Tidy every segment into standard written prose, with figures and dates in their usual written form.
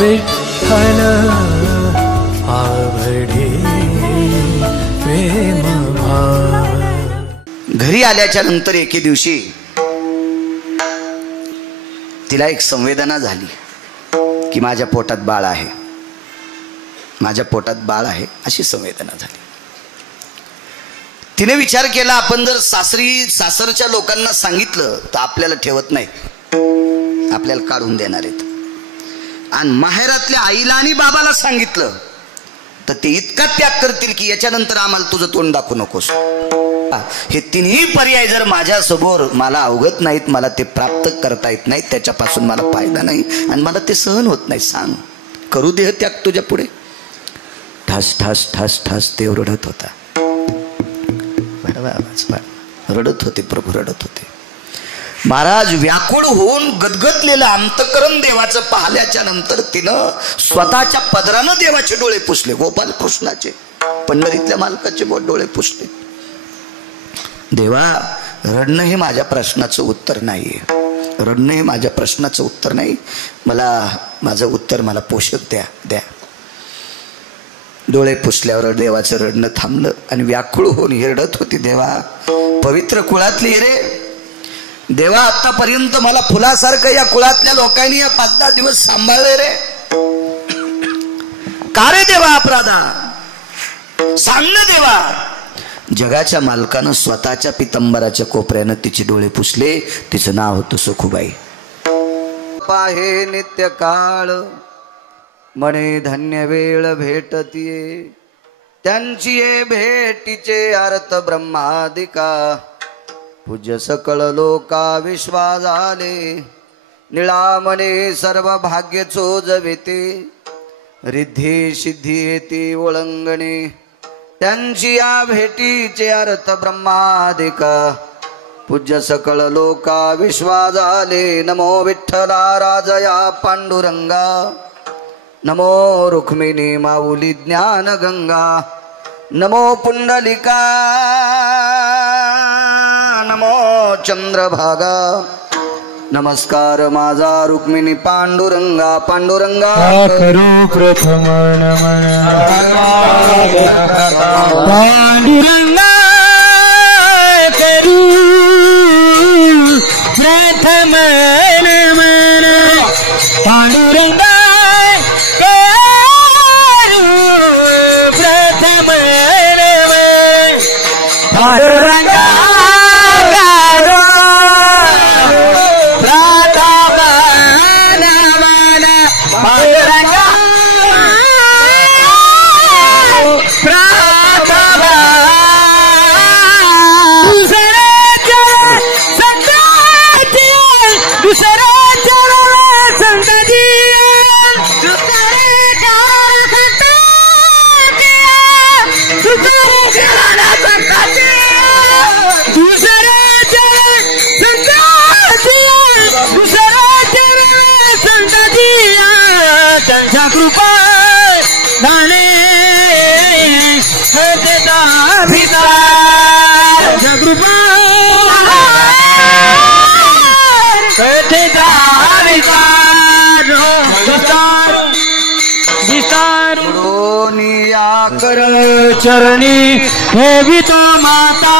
विठ्ठल आवडे प्रेम भाव. घरी आल्याच्या नंतर एके दिवशी तिला एक संवेदना झाली की माझ्या पोटात बाळ आहे, माझ्या पोटात बाळ आहे अशी संवेदना झाली. तिने विचार केला, आपण जर सासरच्या लोकांना सांगितलं तर आपल्याला ठेवत नाही, आपल्याला काढून देणार आहेत. आणि माहेरातल्या आईला आणि बाबाला सांगितलं तर ते इतका त्याग करतील की याच्यानंतर आम्हाला तुझं तोंड दाखवू नकोस. हे तिन्ही पर्याय जर माझ्या समोर मला अवगत नाहीत, मला ते प्राप्त करता येत नाही, त्याच्यापासून मला फायदा नाही आणि मला ते सहन होत नाही, सांग करू दे त्याग तुझ्या पुढे. ठास ठास ठास ठास ते रडत होता, रडत होते प्रभू, रडत होते. महाराज व्याकुळ होऊन गदगदलेलं अंतकरण देवाचं पाहिल्याच्या नंतर तिनं स्वतःच्या पदरानं देवाचे डोळे पुसले, गोपाल कृष्णाचे, पंढरीतल्या मालकाचे डोळे पुसले. देवा, रडणं हे माझ्या प्रश्नाचं उत्तर नाहीये, रडणं हे माझ्या प्रश्नाचं उत्तर नाही, मला माझं उत्तर मला पोषक द्या द्या. डोळे पुसल्यावर देवाचं रडणं थांबलं आणि व्याकुळ होऊन ही रडत होती, देवा पवित्र कुळातली रे देवा, आतापर्यंत मला फुलासारखं या कुळातल्या लोकांनी या 5-10 दिवस सांभाळले रे, का रे देवा अपराधा, सांग ना देवा. जगाच्या मालकानं स्वतःच्या पितंबराच्या कोपऱ्यानं तिचे डोळे पुसले. तिचं नाव होतं सखुबाई. पाहे नित्य काळ म्हणे धन्य वेळ भेटतीये, त्यांची ये भेटीचे अर्थ ब्रह्मादिका, पूज्य सकळ लोका विश्वास झाले, निळा म्हणे सर्व भाग्य चोजविते, रिद्धी सिद्धी येती ओळंगणे, त्यांची या भेटीचे अर्थ ब्रह्मादिका, पूज्य सकळ लोका विश्वास झाले. नमो विठ्ठला राजया पांडुरंगा, नमो रुक्मिणी माऊली ज्ञान गंगा, नमो पुंडलिका, नमो चंद्रभागा, नमस्कार माझा रुक्मिणी पांडुरंगा. पांडुरंगा करू प्रथम नमन, पांडुरंगा करू प्रथम नमन, पांडुरंगा करू प्रथम नमन, पांडुरंगा चरणी हेवी तो माता,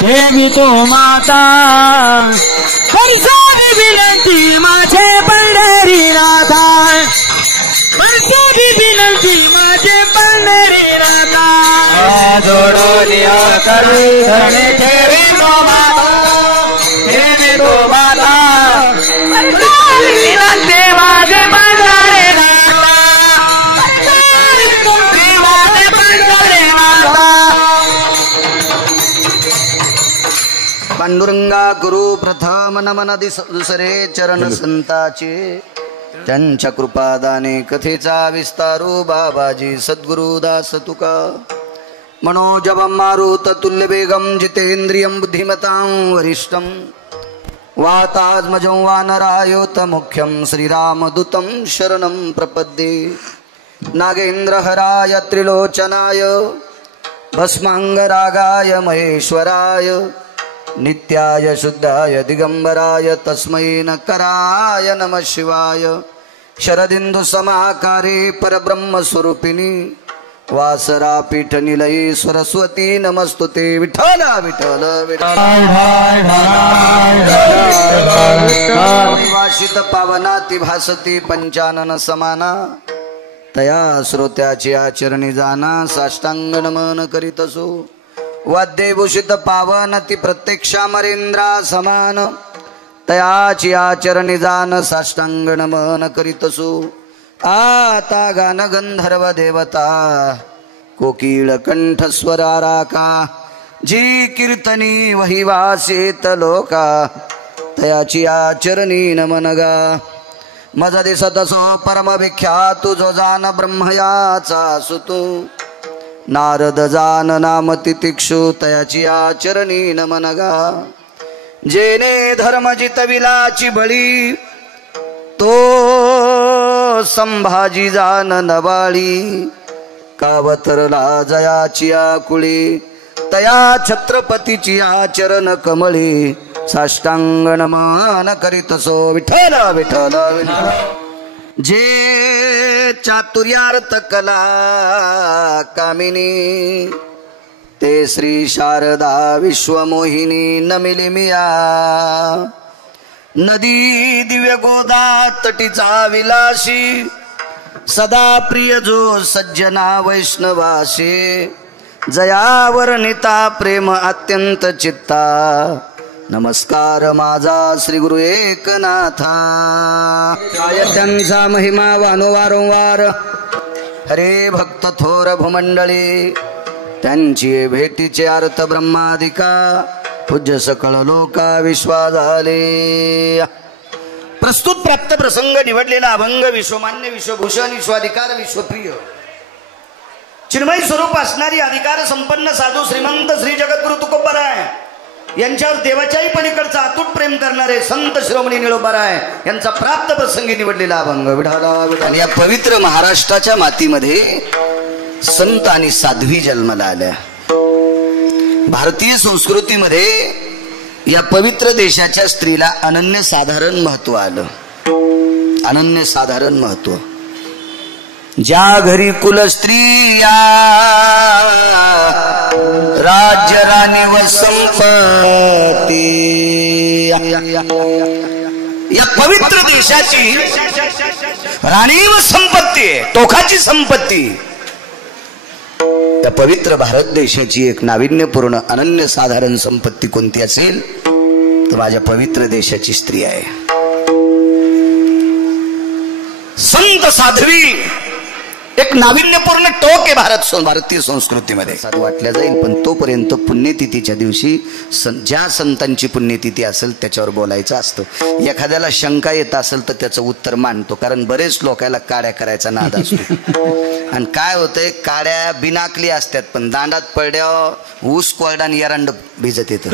हेवी तो माता, परसादी विनंती माझे पंढरीनाथा, परसादी विनंती माझे पंढरीनाथा, जोडून करू धरणे ठेवी तो माता, हेवी तो माता, परसादी विनंती माझे पांडुरंगा. गुरु प्रथम नमन दुसरे चरण संताचे, त्यांच्या कृपादाने कथेचा विस्तारू बाबाजी सद्गुरुदास तुका. मनोजवं मारुत तुल्य वेगं जितेंद्रियं बुद्धिमतां वरिष्ठं, वातात्मजं वानरायोत मुख्यं श्रीरामदूतं शरणं प्रपद्ये. नागेन्द्रहराय त्रिलोचनाय भस्मांगरागाय महेश्वराय, नित्याय शुद्धाय दिगंबराय तस्मै नकराय नमः शिवाय. शरदिंदु समाकारे परब्रह्मस्वरूपिणी वासरा पीठ निलयी सरस्वती नमस्तुते विठ्ठल विठ्ठल विठ्ठल वाशित पावनाति भासती पंचानन समाना तया श्रोत्याची आचरणी जाना साष्टांग नमन करीतसो वाद्यभूषित पावन ती प्रत्यक्षामरेंद्रा समान तयाची आचरणी जान साष्टांग नमन करीतसो आता गान गंधर्व देवता कोकिळ कंठस्वराराका जी कीर्तनी वही वासेत लोका तयाची आचरणी नमनगा मज दिसत असो परम विख्यात जो जान ब्रह्मयाचा सुतू नारद जान नाम तितिक्षु तयाची आचरणी नमनगा जेने धर्म जितविलाची बळी तो संभाजी जान नवाळी कावतरला जयाची आकुळी तया छत्रपतीची आचरण कमळी साष्टांग नमन करीतसो विठ्ठल विठ्ठल विठ्ठल जे चातुर्यार्थ कला कामिनी ते श्री शारदा विश्वमोहिनी नमिली मिया नदी दिव्य गोदा तटीचा विलासी सदा प्रिय जो सज्जना वैष्णवासी जयावर निता प्रेम अत्यंत चित्ता नमस्कार माझा श्री गुरु एकनाथा काय त्यांचा महिमा वारंवार हरे भक्त थोर भूमंडळी त्यांची भेटीचे अर्थ ब्रह्मादिका पूज्य सकळ लोका विश्वा झाले प्रस्तुत प्राप्त प्रसंग निवडलेला अभंग विश्वमान्य विश्वभूषण विश्वाधिकार विश्वप्रिय चिन्मय स्वरूप असणारी अधिकार संपन्न साधू श्रीमंत श्री जगद्गुरु तुकोबाराय यांच्यावर देवाच्याही पलीकडचा अतूट प्रेम करणारे संत शिरोमणी निळोबाराय यांचा प्राप्त प्रसंगी निवडलेला अभंग विढाला आणि या पवित्र महाराष्ट्राच्या मातीमध्ये संत आणि साध्वी जन्माला आल्या. भारतीय संस्कृतीमध्ये या पवित्र देशाच्या स्त्रीला अनन्यसाधारण महत्व आलं. अनन्यसाधारण महत्व. ज्या घरी कुलस्त्रिया राज्य राणी व संपत्ती या पवित्र देशाची राणी व संपत्ती टोकाची संपत्ती या पवित्र भारत देशाची एक नाविन्यपूर्ण अनन्यसाधारण संपत्ती कोणती असेल तर माझ्या पवित्र देशाची स्त्री आहे. संत साध्वी एक नाविन्यपूर्ण टोक आहे भारतीय संस्कृतीमध्ये. साधू वाटल्या जाईल पण तोपर्यंत पुण्यतिथीच्या दिवशी ज्या संतांची पुण्यतिथी असेल त्याच्यावर बोलायचं असतं. एखाद्याला शंका येत असेल तर त्याचं उत्तर मांडतो कारण बरेच लोकांना काड्या करायचा नाद असतो. आणि काय होतंय काड्या बिनाकली असतात पण दांडात पडल्यावर ऊस कोरडा आणि एरंड भिजत येतं.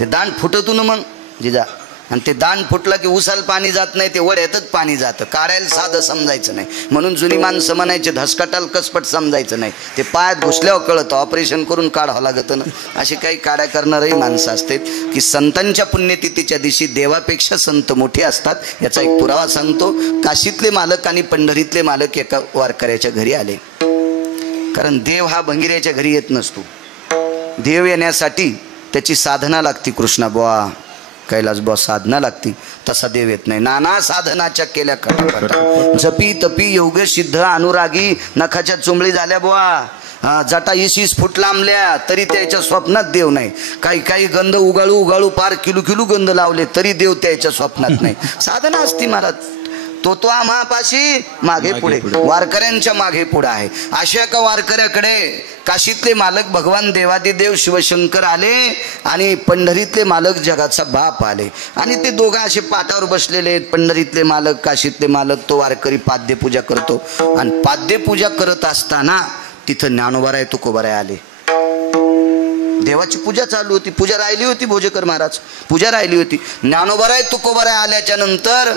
ते दांड फुटतून मग जिजा आणि ते दांड फुटलं की उसाला पाणी जात नाही ते वड्यातच पाणी जातं. काढायला साधं समजायचं नाही म्हणून जुनी माणसं म्हणायचे धसकाटाल कसपट समजायचं नाही ते पायात घुसल्यावर कळतं ऑपरेशन करून काढावं लागतं ना. अशी काही काड्या करणारही माणसं असतात की संतांच्या पुण्यतिथीच्या दिवशी देवापेक्षा संत मोठे असतात. याचा एक पुरावा सांगतो. काशीतले मालक आणि पंढरीतले मालक एका वारकऱ्याच्या घरी आले कारण देव हा भंगिऱ्याच्या घरी येत नसतो. देव येण्यासाठी त्याची साधना लागती. कृष्णा बुवा कैलास बुवा साधना लागती तसा देव येत नाही. नाना साधनाच्या केल्या कटाकटा जपी तपी योग सिद्ध अनुरागी नखाच्या चुंबळी झाल्या बुवा जटा 20 फूट लांबल्या तरी त्याच्या स्वप्नात देव नाही. काही काही गंध उगाळू उगाळू पार किलू गंध लावले तरी देव त्याच्या स्वप्नात नाही. साधना असती महाराज. तो आम्हापाशी मागे पुढे वारकऱ्यांच्या मागे पुढे आहे. अशा एका वारकऱ्याकडे काशीतले मालक भगवान देवादिदेव शिवशंकर आले आणि पंढरीतले मालक जगाचा बाप आले आणि ते दोघं असे पाटावर बसलेले आहेत. पंढरीतले मालक काशीतले मालक. तो वारकरी पाद्यपूजा करतो आणि पाद्यपूजा करत असताना तिथं ज्ञानोबाराय तुकोबाराय आले. देवाची पूजा चालू होती. पूजा राहिली होती. भोजेकर महाराज पूजा राहिली होती. ज्ञानोबाराय तुकोबाराय आल्याच्या नंतर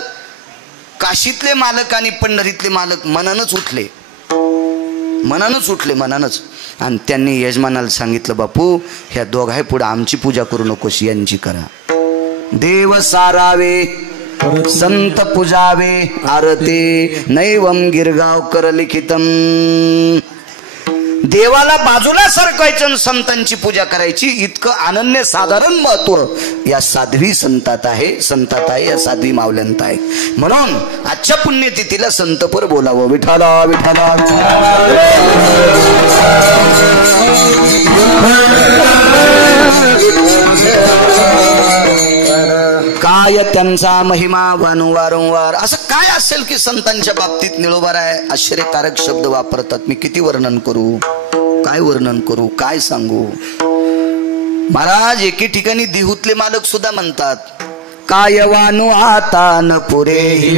काशीतले मालक आणि पंढरीतले मालक मनानच उठले आणि त्यांनी यजमानाला सांगितलं बापू ह्या दोघाही पुढे आमची पूजा करू नकोस यांची करा. देव सारावे संत पूजावे आरती नैवम गिरगावकर लिखितम. देवाला बाजूला सरकायचं संतांची पूजा करायची इतकं अनन्य साधारण महत्व या साध्वी संतात आहे, संतात आहे, या साध्वी मावल्यांत आहे. म्हणून आजच्या पुण्यतिथीला संतपर बोलावं. विठाला विठाला काय त्यांचा महिमा वारंवार असं काय असेल की संतांच्या बाबतीत निळोबाराय आश्चर्यकारक शब्द वापरतात. मी किती वर्णन करू, काय वर्णन करू, काय सांगू. महाराज एके ठिकाणी देहूतले मालक सुद्धा म्हणतात काय वानू आता न पुरे ही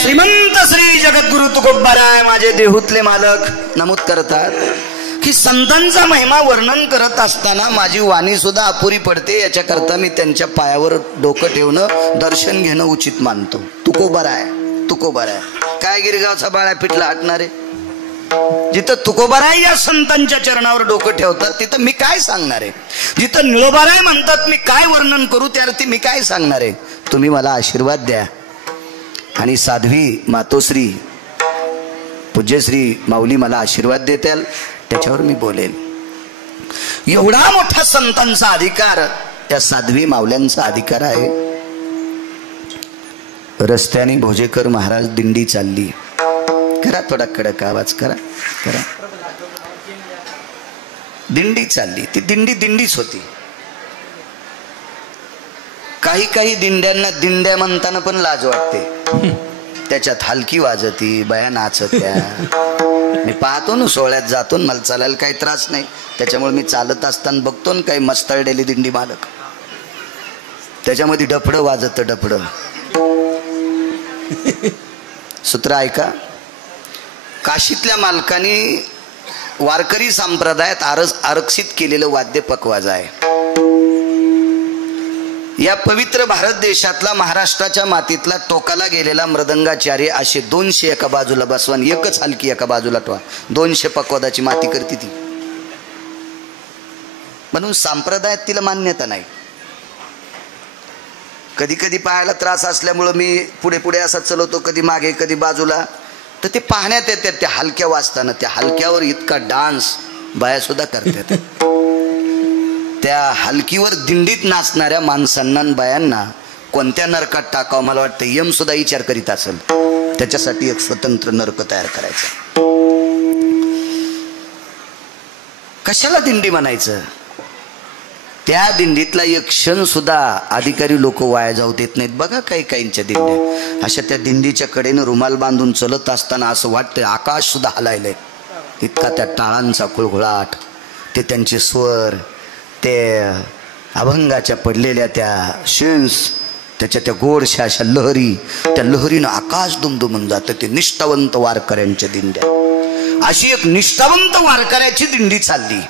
श्रीमंत श्री जगद्गुरु तुकोबाराय माझे देहूतले मालक नमूद करतात की संतांचा महिमा वर्णन करत असताना माझी वाणी सुद्धा अपुरी पडते. याच्याकरता मी त्यांच्या पायावर डोकं ठेवणं, दर्शन घेणं उचित मानतो. तुकोबाराय तुकोबाराय काय गिरगावचा बाळा पिठला हटणारे. जिथं तुकोबाराय या संतांच्या चरणावर डोकं ठेवतात तिथं मी काय सांगणार आहे. जिथं निळोबाराय म्हणतात मी काय वर्णन करू त्यावरती मी काय सांगणार आहे. तुम्ही मला आशीर्वाद द्या आणि साध्वी मातोश्री पूज्यश्री माऊली मला आशीर्वाद देतील त्याच्यावर मी बोलेल. एवढा मोठा संतांचा अधिकार या साध्वी माऊल्यांचा अधिकार आहे. रस्त्याने भोजेकर महाराज दिंडी चालली. करा थोडा कडक आवाज करा करा. दिंडी चालली. ती दिंडी दिंडीच होती. काही काही दिंड्यांना दिंड्या म्हणताना पण लाज वाटते. त्याच्यात हलकी वाजती, बाया नाचत्या. मी पाहतो ना सोहळ्यात जातो, मला चालायला काही त्रास नाही. त्याच्यामुळे मी चालत असताना बघतो ना काही मस्तळलेली दिंडी मालक, त्याच्यामध्ये डफडं वाजत डफडं. सूत्र ऐका. काशीतल्या मालकांनी वारकरी संप्रदायात आरक्षित केलेलं वाद्य पकवाज आहे. या पवित्र भारत देशातला महाराष्ट्राच्या मातीतला टोकाला गेलेला मृदंगाचार्य असे 200 एका बाजूला बसवान, एकच हलकी एका बाजूला ठेवा. 200 पकवादाची माती करते ती. म्हणून संप्रदायात तिला मान्यता नाही. कधी कधी पाहायला त्रास असल्यामुळं मी पुढे पुढे असा चलवतो, कधी मागे कधी बाजूला. तर ते पाहण्यात येतात त्या हलक्या वाजताना. त्या हलक्यावर इतका डान्स बाया सुद्धा करतात. त्या हलकीवर दिंडीत नाचणाऱ्या माणसांना बायांना कोणत्या नरकात टाकावं मला वाटतं यम सुद्धा विचार करीत असेल. त्याच्यासाठी एक स्वतंत्र नरक तयार करायचा. कशाला दिंडी म्हणायचं. त्या दिंडीतला एक क्षण सुद्धा अधिकारी लोक वाया जाऊ देत नाहीत. बघा काही काहींच्या दिंड्या अशा त्या दिंडीच्या कडेनं रुमाल बांधून चलत असताना असं वाटतं आकाश सुद्धा हलायलंय. इतका त्या टाळांचा कुळघुळाट, ते त्यांचे स्वर, ते अभंगाच्या पडलेल्या त्या शिन्स, त्याच्या त्या गोडशा अशा लहरी, त्या लहरीनं आकाश दुमदुमून जातं. ते निष्ठावंत वारकऱ्यांच्या दिंड्या. अशी एक निष्ठावंत वारकऱ्याची दिंडी चालली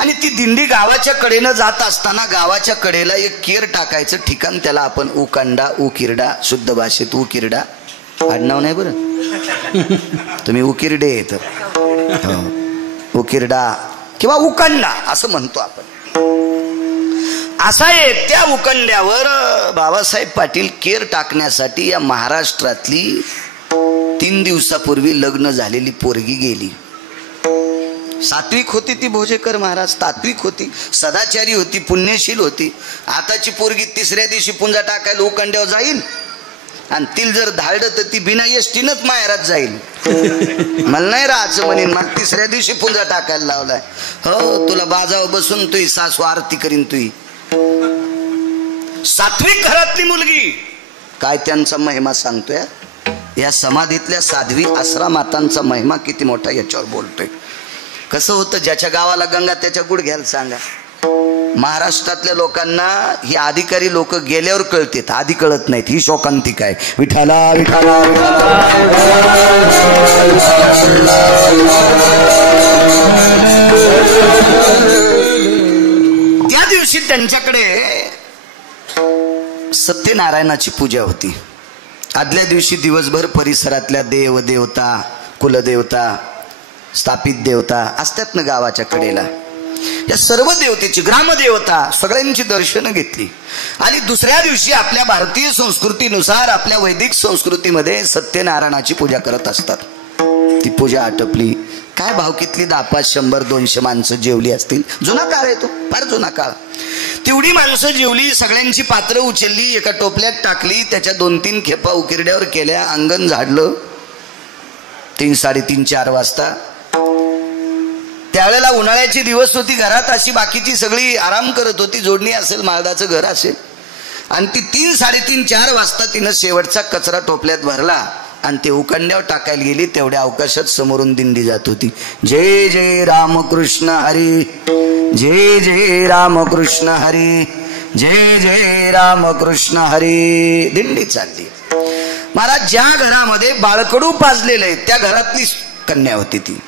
आणि ती दिंडी गावाच्या कडेनं जात असताना गावाच्या कडेला एक केर टाकायचं ठिकाण, त्याला आपण उकांडा उकिरडा, शुद्ध भाषेत उकिरडा, आडनाव नाही बरं तुम्ही उकिरडे येत उकिरडा किंवा उकांडा असं म्हणतो आपण. असा आहे त्या उकंड्यावर बाबासाहेब पाटील केर टाकण्यासाठी या महाराष्ट्रातली 3 दिवसापूर्वी लग्न झालेली पोरगी गेली. सात्विक होती ती भोजेकर महाराज, तात्विक होती, सदाचारी होती, पुण्यशील होती. आताची पोरगी 3ऱ्या दिवशी पुंजा टाकायला उकंड्यावर जाईल आणि तिला जर धाडलं तर ती बिना एसटीनच माहेरात जाईल. मला नाही राहायचं म्हणेन. मग तिसऱ्या दिवशी पुंजा टाकायला लावलाय. हो तुला बाजावर बसून तुही सासू आरती करीन. तुही सात्विक घरातली मुलगी काय त्यांचा महिमा सांगतोय. या समाधीतल्या साध्वी आसरा मातांचा महिमा किती मोठा याच्यावर बोलतोय. कसं होतं ज्याच्या गावाला गंगा त्याच्या गुडघ्याला सांगा. महाराष्ट्रातल्या लोकांना ही अधिकारी लोक गेल्यावर कळतात, आधी कळत नाहीत. ही शोकांतिक आहे. विठाला विठाला त्या दिवशी त्यांच्याकडे सत्यनारायणाची पूजा होती. आदल्या दिवशी दिवसभर परिसरातल्या देव देवता कुलदेवता स्थापित देवता असतात ना गावाच्या कडेला, या सर्व देवतेची ग्रामदेवता सगळ्यांची दर्शनं घेतली. आणि दुसऱ्या दिवशी आपल्या भारतीय संस्कृतीनुसार आपल्या वैदिक संस्कृतीमध्ये सत्यनारायणाची पूजा करत असतात. ती पूजा आटपली. काय भावकीतली 10, 5, 100, 200 माणसं जेवली असतील. जुना काळ आहे तो, फार जुना काळ. तेवढी माणसं जेवली. सगळ्यांची पात्र उचलली, एका टोपल्यात टाकली. त्याच्या 2-3 खेपा उकिरड्यावर केल्या. अंगण झाडलं. 3, 3:30, 4 वाजता. त्यावेळेला उन्हाळ्याचे दिवस होती. घरात अशी बाकीची सगळी आराम करत होती. जोडणी असेल, माळदाचं घर असेल. आणि ती 3, 3:30, 4 वाजता तिनं शेवटचा कचरा टोपल्यात भरला आणि ते उकंड्यावर टाकायला गेली. तेवढ्या अवकाशात समोरून दिंडी जात होती. जय जय रामकृष्ण हरी, जय जय रामकृष्ण हरी, जय जय रामकृष्ण हरी. दिंडी चालली. महाराज ज्या घरामध्ये बाळकडू पाजलेलं आहे त्या घरातली कन्या होती ती.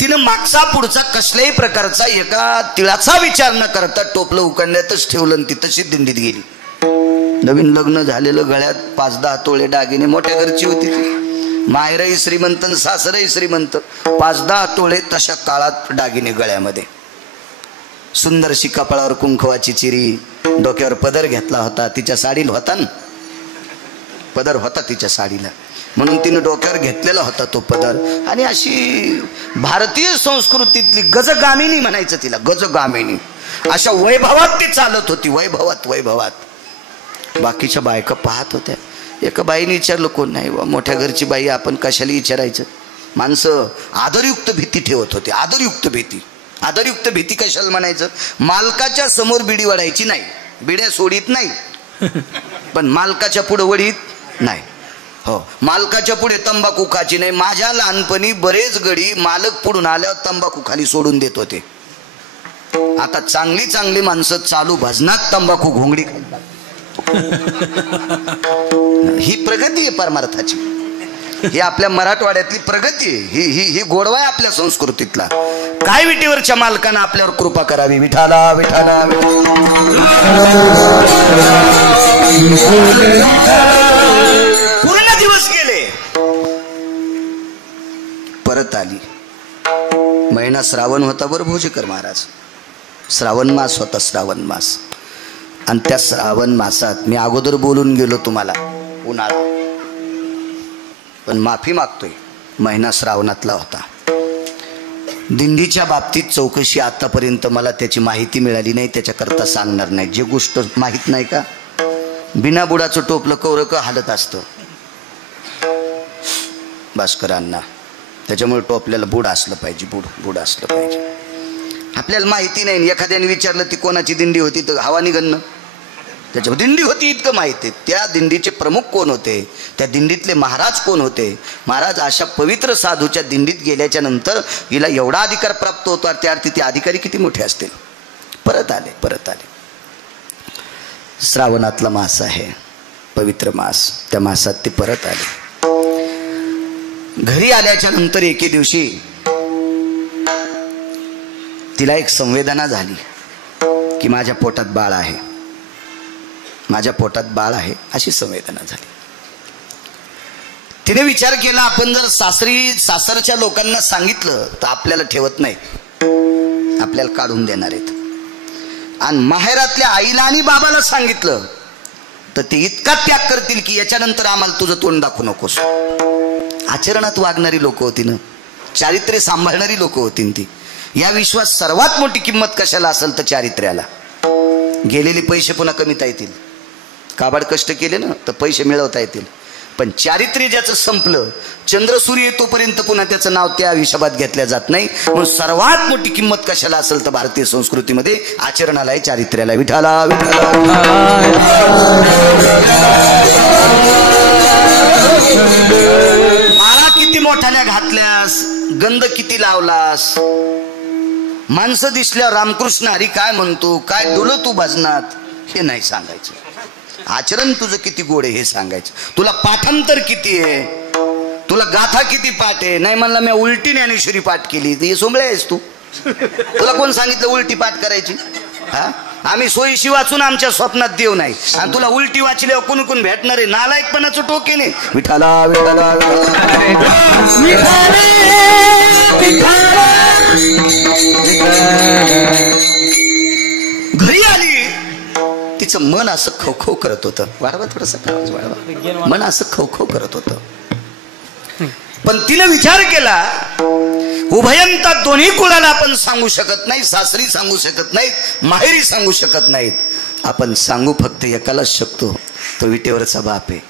तिनं मागचा पुढचा कसल्याही प्रकारचा एका तिळाचा विचार न करता टोपलं उकंड्यातच ठेवलं आणि ती तशी दिंडीत गेली. नवीन लग्न झालेलं, गळ्यात 5-10 तोळे दागिने. मोठ्या घरची होती ती. मायरही श्रीमंत, सासरही श्रीमंत. 5-10 तोळे तशा काळात दागिने गळ्यामध्ये. सुंदरशी कपाळावर कुंकवाची चिरी, डोक्यावर पदर घेतला होता. तिच्या साडीला होता ना पदर, होता तिच्या साडीला, म्हणून तिने डोक्यावर घेतलेला होता तो पदर. आणि अशी भारतीय संस्कृतीतली गजगामिनी म्हणायचं तिला, गजगामिनी. अशा वैभवात ती चालत होती. वैभवात वैभवात. बाकीच्या बायका पाहत होत्या. एका बाईने विचारलं, कोण नाही बा, मोठ्या घरची बाई, आपण कशाला विचारायचं. माणसं आदरयुक्त भीती ठेवत होती. आदरयुक्त भीती. आदरयुक्त भीती कशाला म्हणायचं. मालकाच्या समोर बिडी वडायची नाही. बिड्या सोडीत नाही, पण मालकाच्या पुढे वडीत नाही. हो, मालकाच्या पुढे तंबाखू खायची नाही. माझ्या लहानपणी बरेच गडी मालक पुढून आल्यावर तंबाखू खाली सोडून देत होते. आता चांगली चांगली माणसं चालू भजनात तंबाखू घोंगडी खातात. ही प्रगती आहे परमार्थाची. ही आपल्या मराठवाड्यातली प्रगती आहे. ही गोडवा आहे आपल्या संस्कृतीतला. काय विटीवरच्या मालकानं आपल्यावर कृपा करावी. विठाला विठाला. पूर्ण दिवस गेले. परत आली. महिना श्रावण होता बरं भोजेकर महाराज. श्रावण मास होता, श्रावण मास. आणि त्या श्रावण मासात मी अगोदर बोलून गेलो तुम्हाला, उन्हाळा. पण माफी मागतोय, महिना श्रावणातला होता. दिंडीच्या बाबतीत चौकशी आतापर्यंत मला त्याची माहिती मिळाली नाही. त्याच्याकरता सांगणार नाही. जे गोष्ट माहीत नाही का, बिना बुडाचं टोपलं कौरक हालत असतं भास्करांना. त्याच्यामुळे टोपल्याला बुड असलं पाहिजे. बुड असलं पाहिजे. आपल्याला माहिती नाही. एखाद्याने विचारलं ती कोणाची दिंडी होती तर हवा निघणं. त्याच्या दिंडी होती इतकं माहिती. त्या दिंडीचे प्रमुख कोण होते, त्या दिंडीतले महाराज कोण होते. महाराज अशा पवित्र साधूच्या दिंडीत गेल्याच्या नंतर हिला एवढा अधिकार प्राप्त होतो. त्या अर्थी ते अधिकारी किती मोठे असतील. परत आले. श्रावणातला मास आहे, पवित्र मास. त्या मासात ते परत आले. घरी आल्याच्या नंतर एके दिवशी तिला एक संवेदना झाली की माझ्या पोटात बाळ आहे, माझ्या पोटात बाळ आहे, अशी संवेदना झाली. तिने विचार केला, आपण जर सासरच्या लोकांना सांगितलं तर आपल्याला ठेवत नाही, आपल्याला काढून देणार आहेत. आणि माहेरातल्या आईला आणि बाबाला सांगितलं तर ते इतका त्याग करतील की याच्यानंतर आम्हाला तुझं तोंड दाखवू नकोस. आचरणात वागणारी लोक होती ना, चारित्र्य सांभाळणारी लोक होती ती. या विश्वात सर्वात मोठी किंमत कशाला असेल तर चारित्र्याला. गेलेले पैसे पुन्हा कमीता येतील. काबाड कष्ट केले ना तर पैसे मिळवता येतील. पण चारित्र्य ज्याचं संपलं, चंद्र सूर्य येतोपर्यंत पुन्हा त्याचं नाव त्या हिशोबात घेतल्या जात नाही. म्हणून सर्वात मोठी किंमत कशाला असेल तर भारतीय संस्कृतीमध्ये आचरणाला आहे, चारित्र्याला. विठाला विठाला. माळा किती मोठ्याने घातल्यास, गंध किती लावलास, माणसं दिसल्यावर रामकृष्ण हरी काय म्हणतो, काय डोलं तू भजनात, हे नाही सांगायचं. आचरण तुझं किती गोड आहे हे सांगायचं. तुला पाठांतर किती आहे, तुला गाथा किती पाठ आहे. नाही म्हणला मी उलटी ज्ञानेश्वरी पाठ केली, हे सोंबळे आहेस तू. तुला कोण सांगितलं उलटी पाठ करायची? हा, आम्ही सोयीशी वाचून आमच्या स्वप्नात देव नाही, आणि तुला उलटी वाचल्यावर कोण कोण भेटणार आहे? नालायकपणाचं टोकेने. विठाला विठाला. घरी आली, तिचं मन असं खवखव करत होतं. वाढवा थोडंसं वाढवा. मन असं खवखव करत होतं. पण तिने विचार केला, उभयंता दोन्ही कुळाला आपण सांगू शकत नाही. सासरी सांगू शकत नाहीत, माहेरी सांगू शकत नाहीत. आपण सांगू फक्त एकालाच शकतो, तो विटेवरचा बाप आहे.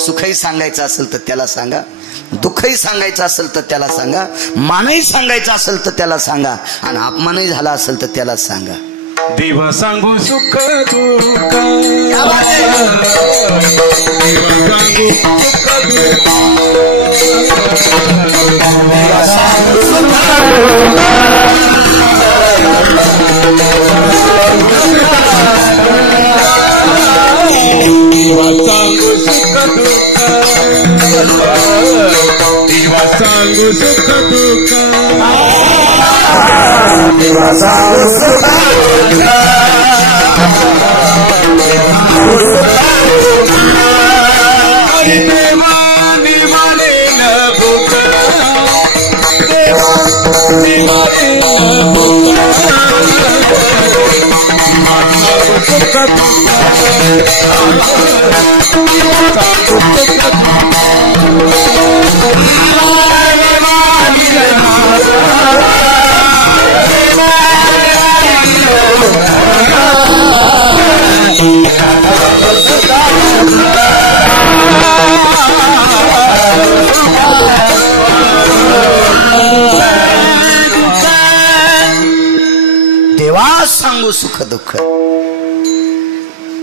सुखही सांगायचं असेल तर त्याला सांगा, दुःखही सांगायचं असेल तर त्याला सांगा, मानही सांगायचं असेल तर त्याला सांगा, आणि अपमानही झाला असेल तर त्याला सांगा. देवा सांगू सुख दुःख, देवा सांगू सुख दुःख, देवा सांगू सुख दुःख, देवा सांगू सुख दुःख, हरी देवा निवाले न भूख, देवा निवाले न भूख, सुख दुःख, देवा सांगू सुख दुःख.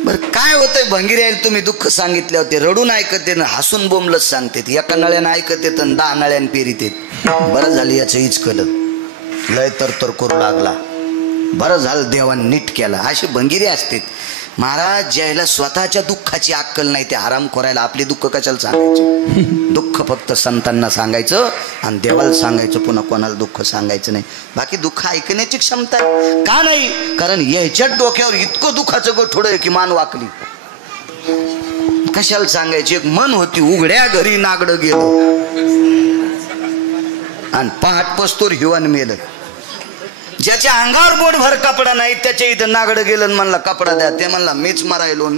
बर काय होतंय भंगीर यायला, तुम्ही दुःख सांगितले होते, रडून ऐकते ना हसून बोंबलत सांगते. एका नळ्यानं ऐकते तर 10 नळ्यानं पेरीते. बरं झालं याचं इचकलं, लय तर करू लागला, बरं झालं देवान नीट केला. असे भंगिरे असते महाराज. ज्याला स्वतःच्या दुःखाची अक्कल नाही ते हराम करायला आपले दुःख कशाला सांगायचे? दुःख फक्त संतांना सांगायचं आणि देवाला सांगायचं, पुन्हा कोणाला दुःख सांगायचं नाही. बाकी दुःख ऐकण्याची क्षमता आहे का नाही? कारण याच्यात डोक्यावर इतकं दुःखाचं गठोड आहे की मान वाकली. कशाला सांगायची? एक मन होती, उघड्या घरी नागडं गेलं आणि पहाट पस्तोर हिवान मेलं. ज्याच्या अंगावर बोटभर कपडा नाही त्याच्या इथं नागडं गेलं, म्हणला कपडा द्या, ते म्हणला मीच मरायलो,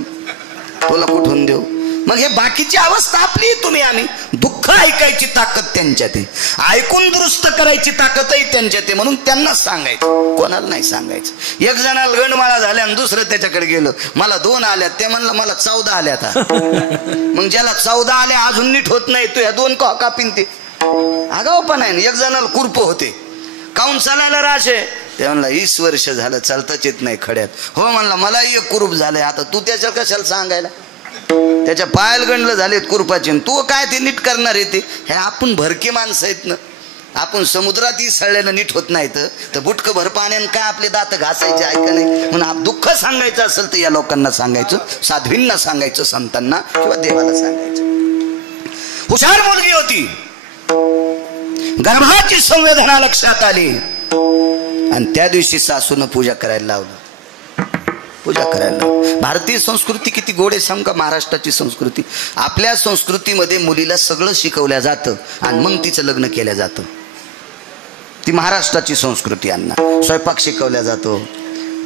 तुला कुठून देऊ? मग हे बाकीची अवस्था आपली, तुम्ही आम्ही. दुःख ऐकायची ताकद त्यांच्यात आहे, ऐकून दुरुस्त करायची ताकदही त्यांच्यात आहे, म्हणून त्यांना सांगायचं, कोणाला नाही सांगायचं. एक जणाला गणमाळा झाल्या आणि दुसरं त्याच्याकडे गेलं, मला 2 आल्यात, ते म्हणलं मला 14 आल्यात. मग ज्याला 14 आल्या अजून नीट होत नाही, तू ह्या 2 कापीन ते आगाव पण आहे. एक जणाला कुरप होते, काऊन चालायला राशे, ते म्हणला 20 वर्ष झालं चालताच येत नाही खड्यात. हो म्हणला मला एक कुरूप झालंय, आता तू त्याच्या कशाला सांगायला? त्याच्या पायाला गंडलं झालेत कुरपाचे, तू काय ते नीट करणार आहे? ते हे आपण भरके माणसं आहेत ना. आपण समुद्रातही सळल्यानं नीट होत नाही तर बुटकं भर पाण्यानं काय आपले दात घासायचे ऐका नाही. म्हणून दुःख सांगायचं असेल तर या लोकांना सांगायचं, साध्वींना सांगायचं, संतांना किंवा देवाला सांगायचं. हुशार मुलगी होती, गर्भाची संवेदना लक्षात आली आणि त्या दिवशी सासूनं पूजा करायला लावलं. पूजा करायला भारतीय संस्कृती किती गोड आहे सांग का? महाराष्ट्राची संस्कृती. आपल्या संस्कृतीमध्ये मुलीला सगळं शिकवल्या जातं आणि मग तिचं लग्न केलं जातं. ती महाराष्ट्राची संस्कृती. अण्णा स्वयंपाक शिकवल्या जातो,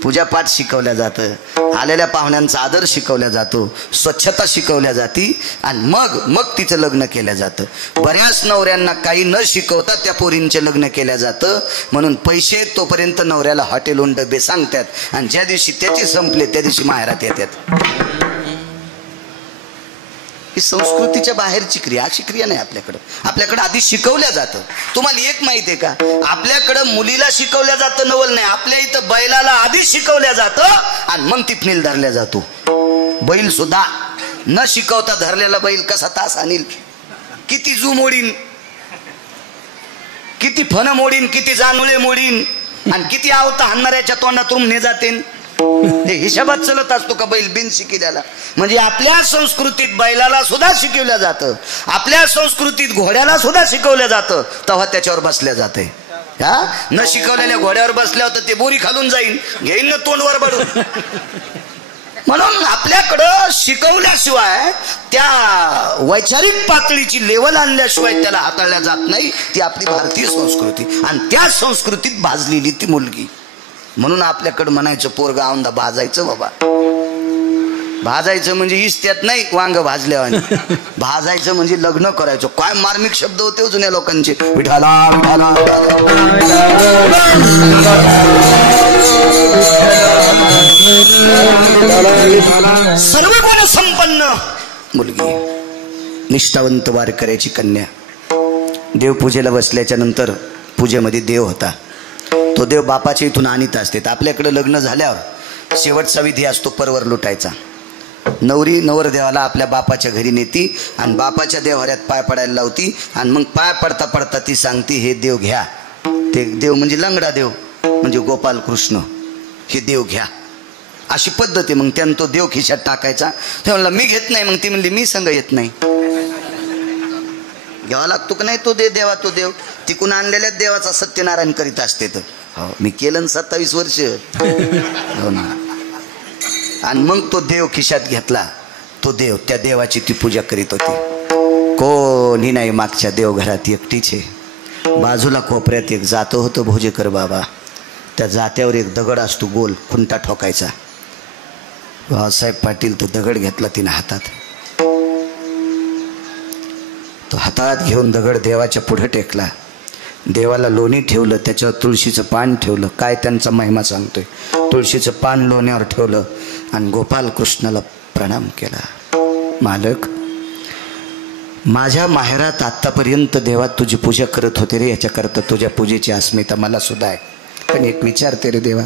पूजापाठ शिकवल्या जातं, आलेल्या पाहुण्यांचा आदर शिकवल्या जातो, स्वच्छता शिकवल्या जाती आणि मग तिचं लग्न केलं जातं. बऱ्याच नवऱ्यांना काही न शिकवता त्या पोरींचे लग्न केलं जातं. म्हणून पैसे तोपर्यंत नवऱ्याला हॉटेलहून डबे सांगतात आणि ज्या दिवशी त्याचे संपले त्या दिवशी माहेरात येतात. ही संस्कृतीच्या बाहेरची क्रिया, अशी क्रिया नाही आपल्याकडं. आपल्याकडं आधी शिकवल्या जातं. तुम्हाला एक माहिती आहे का, आपल्याकडं मुलीला शिकवल्या जातं नवल नाही, आपल्या इथं बैलाला आधी शिकवल्या जातं आणि मग टिपणीला धरल्या जातो. बैल सुद्धा न शिकवता धरलेला बैल कसा तास आणील, किती जू मोडीन, किती फन मोडीन, किती जानुळे मोडीन आणि किती आवता हाणणाऱ्याच्या तोंडातून ने जातेन, हे हिशोबात चलत असतो का बैल बिन शिकलेला. म्हणजे आपल्या संस्कृतीत बैलाला सुद्धा शिकवलं जातं, आपल्या संस्कृतीत घोड्याला सुद्धा शिकवलं जातं, तेव्हा त्याच्यावर बसल्या जाते. हा, न शिकवलेल्या घोड्यावर बसल्यावर तर ते बोरी खालून जाईन, घेईन ना तोंडवर बडून. म्हणून आपल्याकडं शिकवल्याशिवाय, त्या वैचारिक पातळीची लेवल आणल्याशिवाय त्याला हाताळल्या जात नाही. ती आपली भारतीय संस्कृती आणि त्या संस्कृतीत भाजलेली ती मुलगी. म्हणून आपल्याकडं म्हणायचं पोरगा औंदा भाजायचं. बाबा भाजायचं म्हणजे इस्त्यात नाही वांग भाजल्यावानी, भाजायचं म्हणजे लग्न करायचं. काय मार्मिक शब्द होते जुन्या लोकांचे, विठाला विठाला. सर्व गुण संपन्न मुलगी, निष्ठावंत वारकऱ्याची कन्या. देवपूजेला बसल्याच्या नंतर पूजेमध्ये देव होता. तो देव बापाच्या इथून आणीत असते. आपल्याकडे लग्न झाल्यावर शेवटचा विधी असतो परवर लुटायचा. नवरी नवरदेवाला आपल्या बापाच्या घरी नेती आणि बापाच्या देवाऱ्यात पाय पडायला लावती आणि मग पाय पडता पडता ती सांगती, हे देव घ्या. ते देव म्हणजे लंगडा देव, म्हणजे गोपाल कृष्ण, हे देव घ्या. अशी पद्धत आहे. मग त्यानं तो देव खिशात टाकायचा. ते म्हणला मी घेत नाही. मग ती म्हणली मी संग येत नाही. घ्यावा लागतो का नाही तो दे देवा, तो देव तिकून आणलेल्या देवाचा सत्यनारायण करीत असते. तर हो, मी केलं 27 वर्ष. हो ना. आणि मग तो देव खिशात घेतला. तो देव, त्या देवाची ती पूजा करीत होती. कोणी नाही मागच्या देवघरात, एकटीच आहे. बाजूला कोपऱ्यात एक जातं होतं भोजेकर बाबा. त्या जात्यावर एक दगड असतो गोल, खुंटा ठोकायचा. भाऊसाहेब पाटील तो दगड घेतला तिने हातात. तो हातात घेऊन दगड देवाच्या पुढे टेकला. देवाला लोणी ठेवलं, त्याच्यावर तुळशीचं पान ठेवलं. काय त्यांचा महिमा सांगतोय. तुळशीचं पान लोण्यावर ठेवलं आणि गोपाल कृष्णाला प्रणाम केला. मालक, माझ्या माहेरात आत्तापर्यंत देवा तुझी पूजा करत होते रे, याच्याकरता तुझ्या पूजेची अस्मिता मला सुद्धा आहे. पण एक विचारते रे देवा,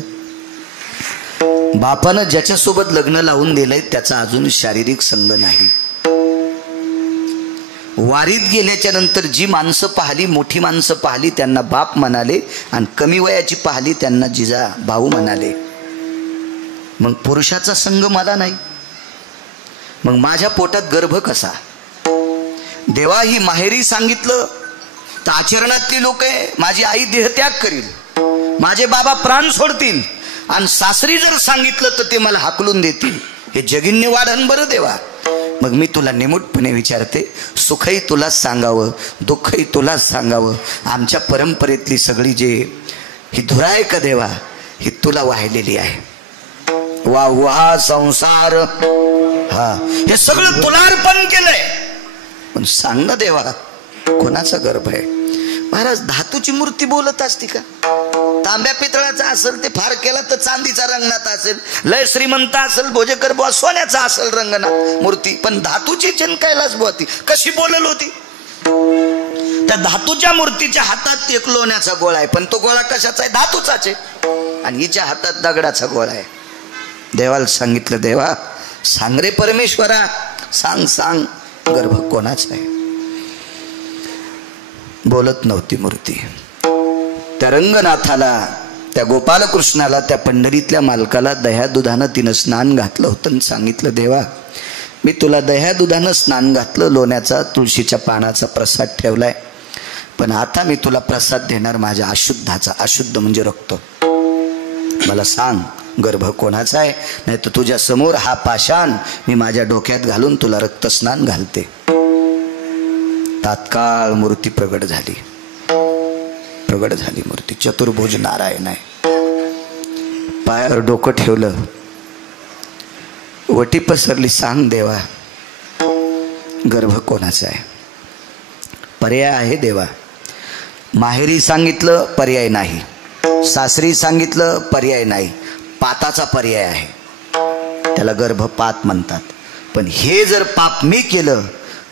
बापानं ज्याच्यासोबत लग्न लावून दिलंय त्याचा अजून शारीरिक संग नाही. वारीत गेल्याच्या नंतर जी माणसं पाहिली, मोठी माणसं पाहिली त्यांना बाप म्हणाले आणि कमी वयाची पाहिली त्यांना जिजा भाऊ म्हणाले. मग पुरुषाचा संग मला नाही, मग माझ्या पोटात गर्भ कसा? देवा ही माहेरी सांगितलं तर आचरणातली लोक आहे. माझी आई देहत्याग करील, माझे बाबा प्राण सोडतील, आणि सासरी जर सांगितलं तर ते मला हाकलून देतील. हे जगिन्य वाढन बरं देवा. मग मी तुला निमूटपणे विचारते, सुखही तुलाच सांगावं, दुःखही तुलाच सांगावं. आमच्या परंपरेतली सगळी जे ही धुरा आहे का देवा, ही तुला वाहिलेली आहे. वा वा संसार, हा हे सगळं तुला अर्पण केलंय. पण सांग ना देवा, कोणाचा गर्भ आहे? महाराज, धातूची मूर्ती बोलत असती का? तांब्या पितळाचा असेल ते फार केला तर चांदीचा रंगनाथ असेल, लय श्रीमंत असेल भोजेकर बुवा सोन्याचा असेल रंगनाथ मूर्ती, पण धातूची चनकायलाच बुवा ती कशी बोलल होती. त्या धातूच्या मूर्तीच्या हातात एक लोण्याचा गोळा आहे, पण तो गोळा कशाचा आहे? धातूचाच आहे. आणि हिच्या हातात दगडाचा गोळा आहे. देवाला सांगितलं, देवा सांग रे परमेश्वरा, सांग सांग गर्भ कोणाचा आहे? बोलत नव्हती मूर्ती. त्या रंगनाथाला, त्या गोपालकृष्णाला, त्या पंढरीतल्या मालकाला दह्या दुधानं तिनं स्नान घातलं होतं आणि सांगितलं, देवा मी तुला दह्या दुधानं स्नान घातलं, लोण्याचा तुळशीच्या पानाचा प्रसाद ठेवलाय, पण आता मी तुला प्रसाद देणार माझ्या अशुद्धाचा. अशुद्ध म्हणजे रक्त. मला सांग गर्भ कोणाचा आहे, नाही तर तुझ्या समोर हा पाषाण मी माझ्या डोक्यात घालून तुला रक्तस्नान घालते. तात्काळ मूर्ती प्रगट झाली. प्रगट झाली मूर्ती. चतुर्भुज नारायण आहे. पायावर डोकं ठेवलं, वटी पसरली. सांग देवा गर्भ कोणाचा आहे? पर्याय आहे देवा. माहेरी सांगितलं पर्याय नाही, सासरी सांगितलं पर्याय नाही, पाताचा पर्याय आहे. त्याला गर्भपात म्हणतात. पण हे जर पाप मी केलं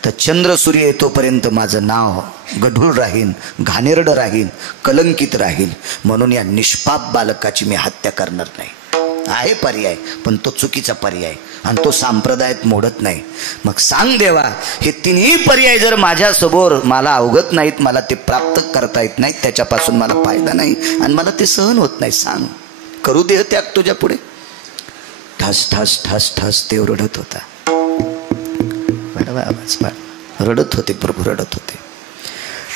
तर चंद्र सूर्य येतोपर्यंत माझं नाव गढूळ राहील, घाणेरडं राहील, कलंकित राहील. म्हणून या निष्पाप बालकाची मी हत्या करणार नाही. आहे पर्याय, पण तो चुकीचा पर्याय आणि तो संप्रदायात मोडत नाही. मग सांग देवा, हे तिन्ही पर्याय जर माझ्यासमोर मला अवगत नाहीत, मला ते प्राप्त करता येत नाहीत, त्याच्यापासून मला फायदा नाही आणि मला ते सहन होत नाही, सांग करू देह त्याग तुझ्या पुढे. ठस ठस ठस ठस देव रडत होता. रडत होते प्रभू, रडत होते.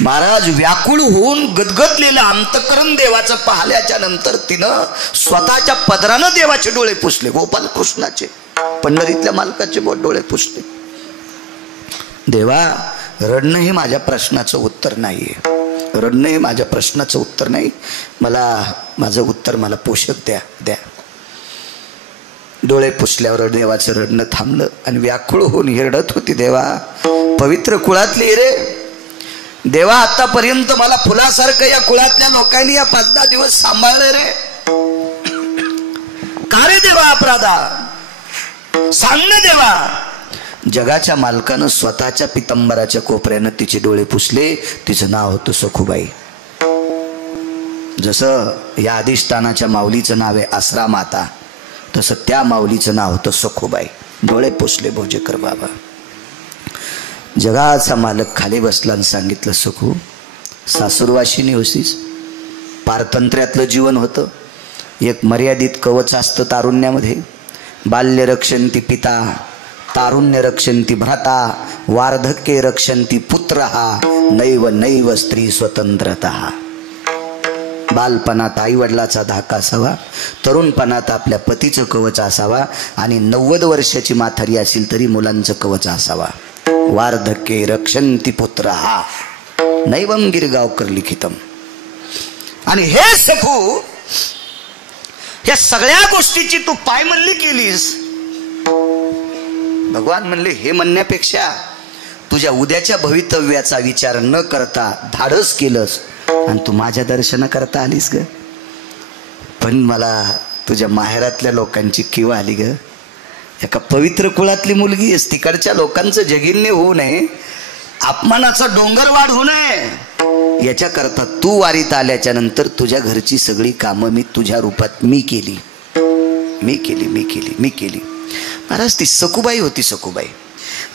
महाराज व्याकुळ होऊन गदगदलेलं अंतकरण देवाचं पाहिल्याच्या नंतर तिनं स्वतःच्या पदरानं देवाचे डोळे पुसले. गोपाल कृष्णाचे, पंढरीतल्या मालकाचे डोळे पुसले. देवा, रडणं हे माझ्या प्रश्नाचं उत्तर नाहीये, रडणं हे माझ्या प्रश्नाचं उत्तर नाही. माझं उत्तर मला पोषक द्या. डोळे पुसल्यावर देवाचं रडणं थांबलं आणि व्याकुळ होऊन रडत होती. देवा, पवित्र कुळातली रे देवा, आतापर्यंत मला फुलासारखं या कुळातल्या लोकांनी या 5-10 दिवस सांभाळले रे. का रे देवा अपराधा, सांग ना देवा. जगाच्या मालकानं स्वतःच्या पितंबराच्या कोपऱ्यानं तिचे डोळे पुसले. तिचं नाव होतं सखुबाई. जसं या अधिष्ठानाच्या माऊलीचं नाव आहे आसरा माता, तसं त्या माऊलीचं नाव होतं सखुबाई. डोळे पुसले भोजेकर बाबा. जगाचा मालक खाली बसला आणि सांगितलं, सखू, सासूरवाशिनी होतीस, पारतंत्र्यातलं जीवन होतं. एक मर्यादित कवच असतं तारुण्यामध्ये. बाल्य रक्षंती पिता, तारुण्य रक्षंती भ्राता, वार्धक्ये रक्षंती पुत्र, नैव नैव स्त्री स्वतंत्रता. बालपणात आई वडिलाचा धाका असावा, तरुणपणात आपल्या पतीचं कवच असावा आणि 90 वर्षाची म्हातारी असेल तरी मुलांचं कवच असावा. वार्धक्ये रक्षंती पुत्र, नैवम गिरगावकर लिखितम. आणि हे सखू, या सगळ्या गोष्टीची तू पायमल्ली केलीस. भगवान म्हणले, हे म्हणण्यापेक्षा तुझ्या उद्याच्या भवितव्याचा विचार न करता धाडस केलंस आणि तू माझ्या दर्शनाकरता आलीस ग. पण मला तुझ्या माहेरातल्या लोकांची कीव आली ग. एका पवित्र कुळातली मुलगी आहेस, तिकडच्या लोकांचं जगिन्य होऊ नये, अपमानाचा डोंगर वाढ होऊ नये, याच्याकरता तू वारीत आल्याच्या नंतर तुझ्या घरची सगळी कामं मी तुझ्या रूपात मी केली. महाराज, ती सखुबाई होती. सखुबाई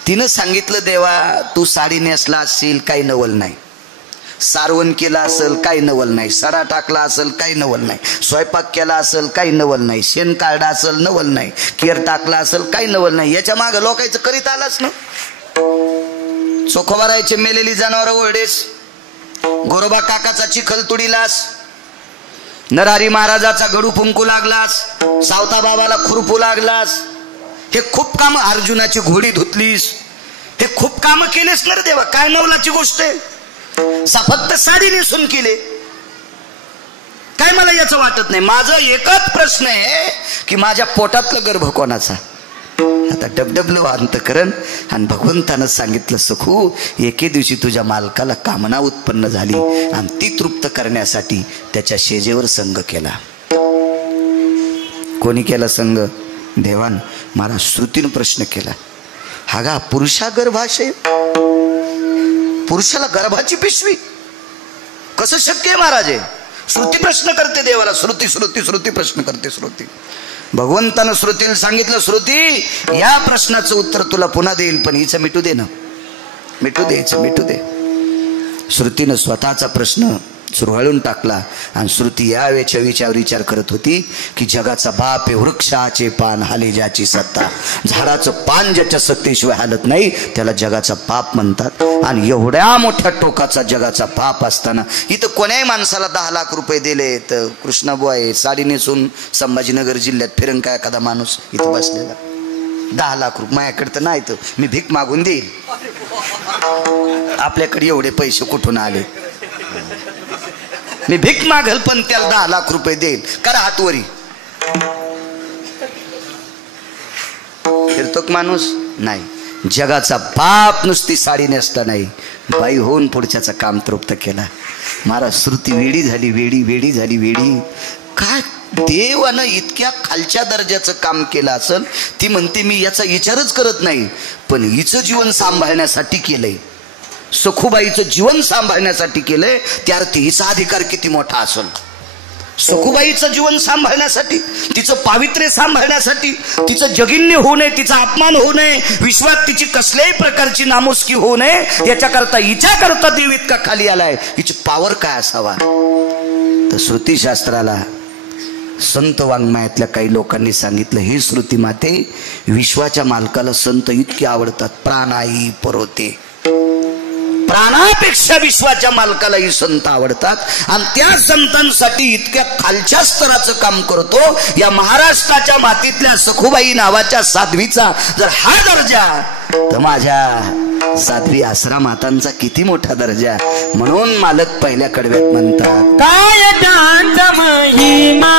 तिनं सांगितलं, देवा, तू साडी नेसला असेल काही नवल नाही, सारवण केला असेल काही नवल नाही, सडा टाकला असेल काही नवल नाही, स्वयंपाक केला असेल काही नवल नाही, शेण काढला असेल नवल नाही, केर टाकला असेल काही नवल नाही. याच्या मागं लोकांचं करीत आलाच ना. चोखोबारायचे मेलेली जनावर ओरडेस, गोरोबा काकाचा चिखल तुडीलास, नरहरी महाराजाचा गडू फुंकू लागलास, सावता बाबाला खुरपू लागलास. हे खूप काम, अर्जुनाची घोडी धुतलीस, हे खूप काम केलेस ना रे देवा. काय नवलाची गोष्ट आहे. फक्त साडी नेसून केले काय, मला याचं वाटत नाही. माझं एकच प्रश्न आहे की माझ्या पोटातलं गर्भ कोणाचा. आता डबडबलं अंतकरण आणि भगवंतानं सांगितलं, सखू, एके दिवशी तुझ्या मालकाला कामना उत्पन्न झाली आणि ती तृप्त करण्यासाठी त्याच्या शेजेवर संग केला. कोणी केला संग? देवान. मला श्रुतीनं प्रश्न केला, हा गा पुरुषा गर्भाशय, पुरुषाला गर्भाची पिशवी कसं शक्य आहे महाराज? श्रुती प्रश्न करते देवाला. श्रुती प्रश्न करते. श्रुती भगवंतानं श्रुतीला सांगितलं, श्रुती, या प्रश्नाचं उत्तर तुला पुन्हा देईल, पण हिचं मिटू दे ना, मिटू दे. श्रुतीनं स्वतःचा प्रश्न सुरवाळून टाकला आणि श्रुती यावेच्या विचार करत होती की जगाचा बाप आहे, वृक्षाचे पान हाले ज्याची सत्ता. झाडाचं पान ज्याच्या सत्तेशिवाय हालत नाही त्याला जगाचा बाप म्हणतात. आणि एवढ्या मोठ्या टोकाचा जगाचा बाप असताना इथं कोण्याही माणसाला 10 लाख रुपये दिले तर कृष्णाबुवा आहे साडी नेसून संभाजीनगर जिल्ह्यात फिरन काय एखादा माणूस इथं बसलेला? 10 लाख रुपये माझ्याकडे तर नाही, तर मी भीक मागून देईल. आपल्याकडे एवढे पैसे कुठून आले? मी भीक मागल पण त्याला 10 लाख रुपये देईल. करा हातवरी. फिरतो माणूस नाही. जगाचा बाप नुसती साडी नेसता नाही, बाई होऊन पुढच्याचं काम तृप्त केला. महाराज, श्रुती वेडी झाली. काय देवानं इतक्या खालच्या दर्जाचं काम केलं असेल. ती म्हणते मी याचा विचारच करत नाही, पण हिचं जीवन सांभाळण्यासाठी केलंय, सखूबाईचं जीवन सांभाळण्यासाठी केलंय, त्या अर्थी हिचा अधिकार किती मोठा असेल. सखूबाईचं जीवन सांभाळण्यासाठी, तिचं पावित्र्य सांभाळण्यासाठी, तिचं जगिन्य होऊ नये, तिचा अपमान होऊ नये, विश्वात तिची कसल्याही प्रकारची नामुष्की होऊ नये, याच्याकरता हिच्याकरता देव इतका खाली आलाय. हिची पावर काय असावा. तर श्रुतीशास्त्राला संत वाङ्मयातल्या काही लोकांनी सांगितलं, हे श्रुती माते, विश्वाच्या मालकाला संत इतके आवडतात, प्राणाई परोते, प्राणापेक्षा विश्वाच्या मालकालाही संत आवडतात. आणि त्या संतांसाठी इतक्या खालच्या स्तराचं काम करतो. या महाराष्ट्राच्या मातीतल्या सखूबाई नावाच्या साध्वीचा जर हा दर्जा, तर माझ्या साध्वी आसरा मातांचा किती मोठा दर्जा. म्हणून मालक पहिल्या कडव्यात म्हणतात, काय दांत महिमा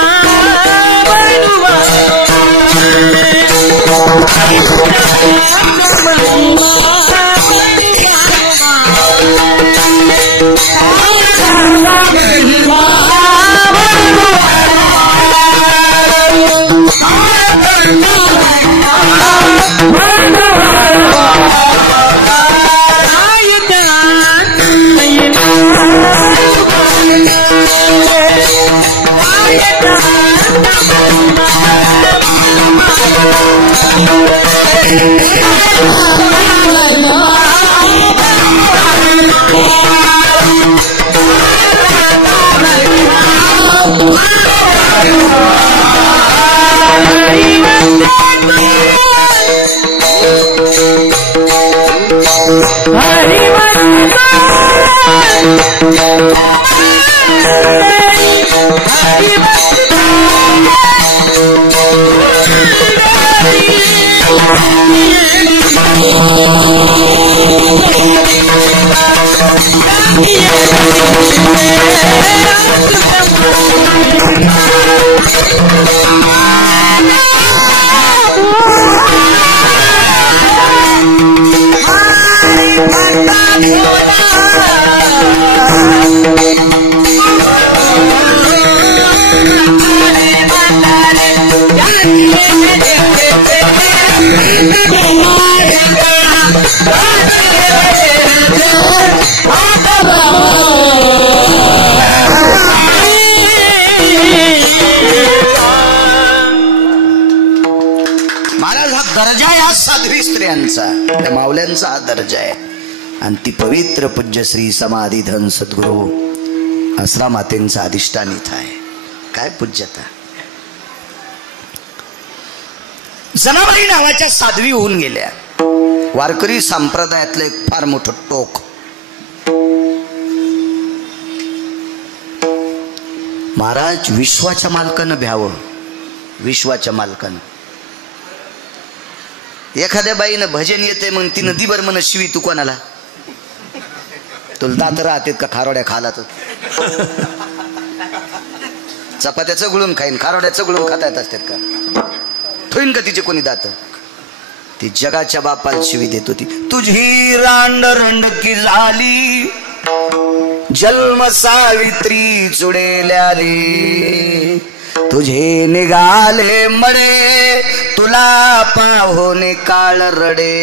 त्या माऊल्यांचा हा दर्जा आहे. आणि ती पवित्र पूज्य श्री समाधीधन सद्गुरू आसरा मातेंचा अधिष्ठान इथं आहे. काय पूज्यता. जनाबाई नावाच्या साध्वी होऊन गेल्या. वारकरी संप्रदायातलं एक फार मोठं टोक. महाराज विश्वाच्या मालकानं भ्यावं, विश्वाच्या मालकानं. एखाद्या बाईनं भजन येते, मग ती नदीभर म्हण शिवी तू कोणाला, तुला दात राहतेत का खारोड्या खाला तर चपात्या चगळून खाईन, खारोड्या चगळून खाता येत असतात का, ठोईन का तिचे कोणी दात. ती जगाच्या बापाला शिवी देत होती. तुझी रांड रंडकी झाली, जन्म सावित्री चुडेल्याली, तुझे निघाले मडे, तुला पाहोने काळ रडे.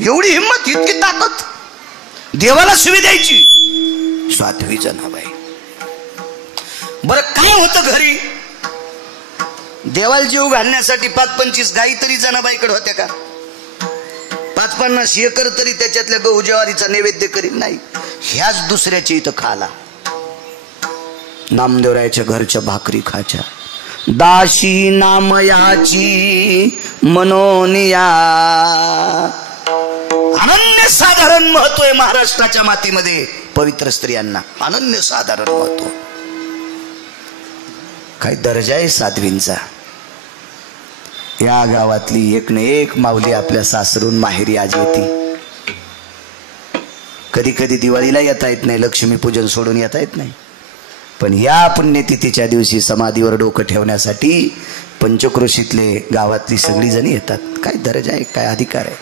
एवढी हिंमत, इतकी ताकद, देवाला शिवी द्यायची. साध्वी जनाबाई. बरं काय होतं घरी, देवाला जीव घालण्यासाठी 5-25 गाई तरी जनाबाईकडे होत्या का? 5-50 एकर तरी त्याच्यातल्या गहू ज्वारीचा नैवेद्य करीत नाही. ह्याच दुसऱ्याच्या इथं खाला. नामदेवरायाच्या घरच्या भाकरी खाच्या. दाशी नामयाची मनोनिया. अनन्य साधारण महत्व आहे महाराष्ट्राच्या मातीमध्ये पवित्र स्त्रियांना, अनन्य साधारण महत्व. काय दर्जा आहे साध्वींचा. या गावातली एक न एक माऊली आपल्या सासरून माहेरी आज येते. कधी कधी दिवाळीला येता येत नाही, लक्ष्मीपूजन सोडून येता येत नाही, पण या पुण्यतिथीच्या दिवशी समाधीवर डोकं ठेवण्यासाठी पंचक्रोशीतले गावातली सगळी जणी येतात. काय दर्जा आहे, काय अधिकार आहे.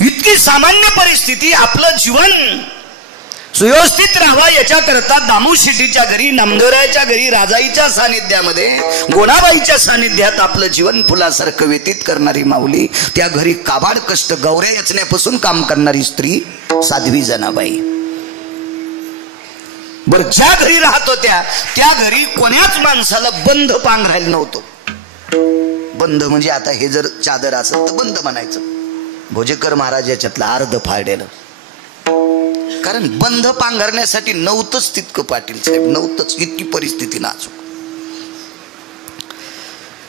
इतकी सामान्य परिस्थिती, आपलं जीवन सुव्यवस्थित राहावा याच्याकरता दामू शेट्टीच्या घरी, नामदेवरायाच्या घरी, राजाईच्या सानिध्यामध्ये, गोणाबाईच्या सानिध्यात आपलं जीवन फुलासारखं व्यतीत करणारी माऊली, त्या घरी काबाड कष्ट गौऱ्या याचण्यापासून काम करणारी स्त्री साध्वी जनाबाई. बर, ज्या घरी राहत होत्या त्या घरी कोण्याच माणसाला बंद पांघरायला नव्हतं. बंद म्हणजे आता हे जर चादर असेल तर बंद म्हणायचं. भोजेकर महाराज याच्यातलं अर्ध फाडलेलं, कारण बंध पांघरण्यासाठी नव्हतंच तितकं पाटील साहेब, नव्हतंच. इतकी परिस्थिती नाजूक.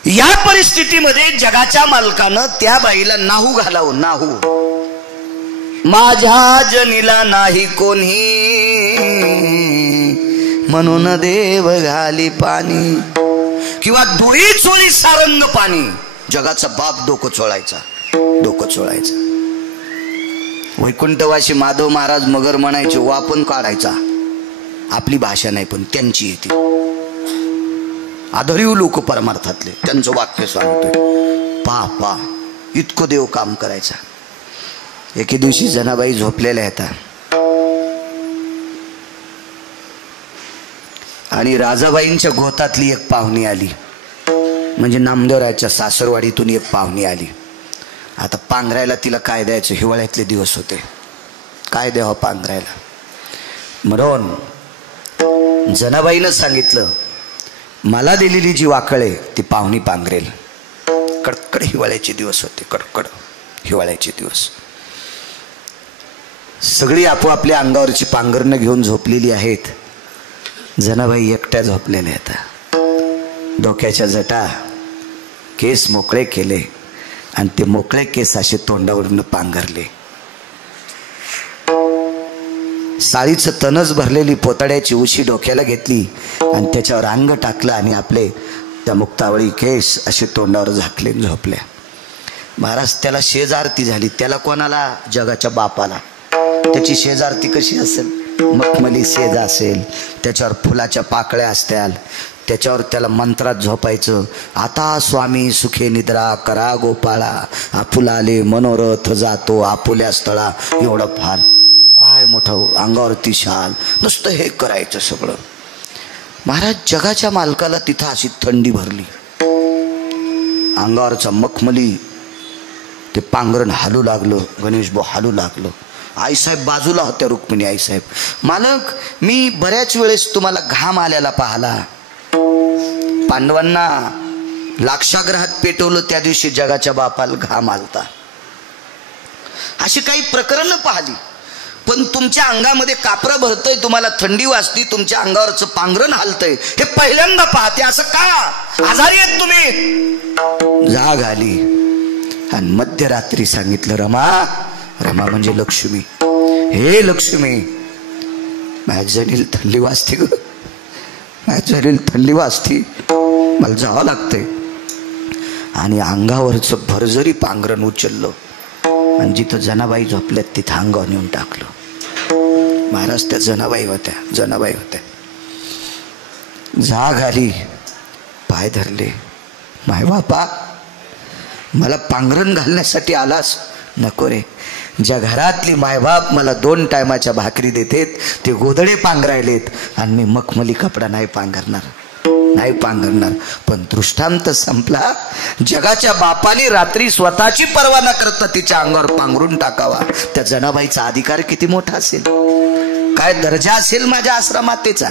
या परिस्थितीमध्ये जगाच्या मालकानं त्या बाईला नाहू घालावं. नाहू, माझ्या जनीला नाही कोणी म्हणून देव घाली पाणी, किंवा डोळी चोळी सारंग पाणी. जगाचा बाप डोकं चोळायचा, डोकं चोळायचा. वैकुंठवासी माधव महाराज मगर म्हणायचे, वापन काढायचा. आपली भाषा नाही पण त्यांची येते. आदरीव लोक परमार्थातले, त्यांचं वाक्य सांगतोय. पा इतकं देव काम करायचा. एके दिवशी जनाबाई झोपलेल्या आहेत आणि राजाबाईंच्या गोतातली एक पाहुणी आली, म्हणजे नामदेवरायाच्या सासरवाडीतून एक पाहुणी आली. आता पांघरायला तिला काय द्यायचं, हिवाळ्यातले दिवस होते, काय द्यावं पांघरायला. म्हणून जनाबाईनं सांगितलं, मला दिलेली जी वाकळ आहे ती पाहुणी पांघरेल. कडकड हिवाळ्याचे दिवस होते, कडकड हिवाळ्याचे दिवस. सगळी आपोआपल्या अंगावरची पांघरणं घेऊन झोपलेली आहेत. जनाबाई एकट्या झोपलेल्या आहेत. डोक्याच्या जटा, केस मोकळे केले आणि ते मोकळे केस असे तोंडावरून पांघरले. साळीचं तनच भरलेली पोताड्याची उशी डोक्याला घेतली आणि त्याच्यावर अंग टाकलं आणि आपले त्या मुक्तावळी केस असे तोंडावर झाकले, झोपल्या. महाराज त्याला शेजारती झाली. त्याला कोणाला? जगाच्या बापाला. त्याची शेजारती कशी असेल? मखमली शेज असेल, त्याच्यावर फुलाच्या पाकळ्या असत्याल, त्याच्यावर त्याला मंत्रात झोपायचं. आता स्वामी सुखे निद्रा करा गोपाळा, आपुलाले मनोरथ जातो आपुल्या स्थळा. एवढं फार काय मोठं, अंगावरती शाल, नुसतं हे करायचं सगळं. महाराज जगाच्या मालकाला तिथं अशी थंडी भरली. अंगावरचा मखमली ते पांघरण हालू लागलं. गणेश भाऊ हालू लागलं. आईसाहेब बाजूला होत्या. रुक्मिणी आईसाहेब, मालक मी बऱ्याच वेळेस तुम्हाला घाम आल्याला पाहला. पांडवांना लाक्षागृहात पेटवलं त्या दिवशी जगाच्या बापाला घाम आलता. अशी काही प्रकरणं पाहिली. पण तुमच्या अंगामध्ये कापरं भरतय, तुम्हाला थंडी वाजती, तुमच्या अंगावरचं पांघरण हालतय, हे पहिल्यांदा पाहते. असं का? आजारी आहेत तुम्ही? जाग आली आणि मध्यरात्री सांगितलं, रमा, रमा म्हणजे लक्ष्मी, हे लक्ष्मी, माझ्या जनील थंडी वाजते ग, माझ्या जनील थंडी वाजते, मला जावं लागतंय. आणि अंगावरचं भरजरी पांघरण उचललं आणि जिथं जनाबाई झोपल्यात तिथं अंगावर नेऊन टाकलं. महाराज त्या जनाबाई होत्या, जनाबाई होत्या. जाग आली, पाय धरले. माय बापा, मला पांघरण घालण्यासाठी आलास? नको रे, ज्या घरातली मायबाप मला 2 टायमाच्या भाकरी देतेत ते गोदडे पांघरायलेत आणि मी मखमली कपडा नाही पांघरणार, नाही पांघरणार. पण दृष्टांत संपला. जगाच्या बापाने रात्री स्वतःची पर्वा न करता तिच्या अंगावर पांघरून टाकावा. त्या जनाबाईचा अधिकार किती मोठा असेल, काय दर्जा असेल माझ्या आश्रमातेचा,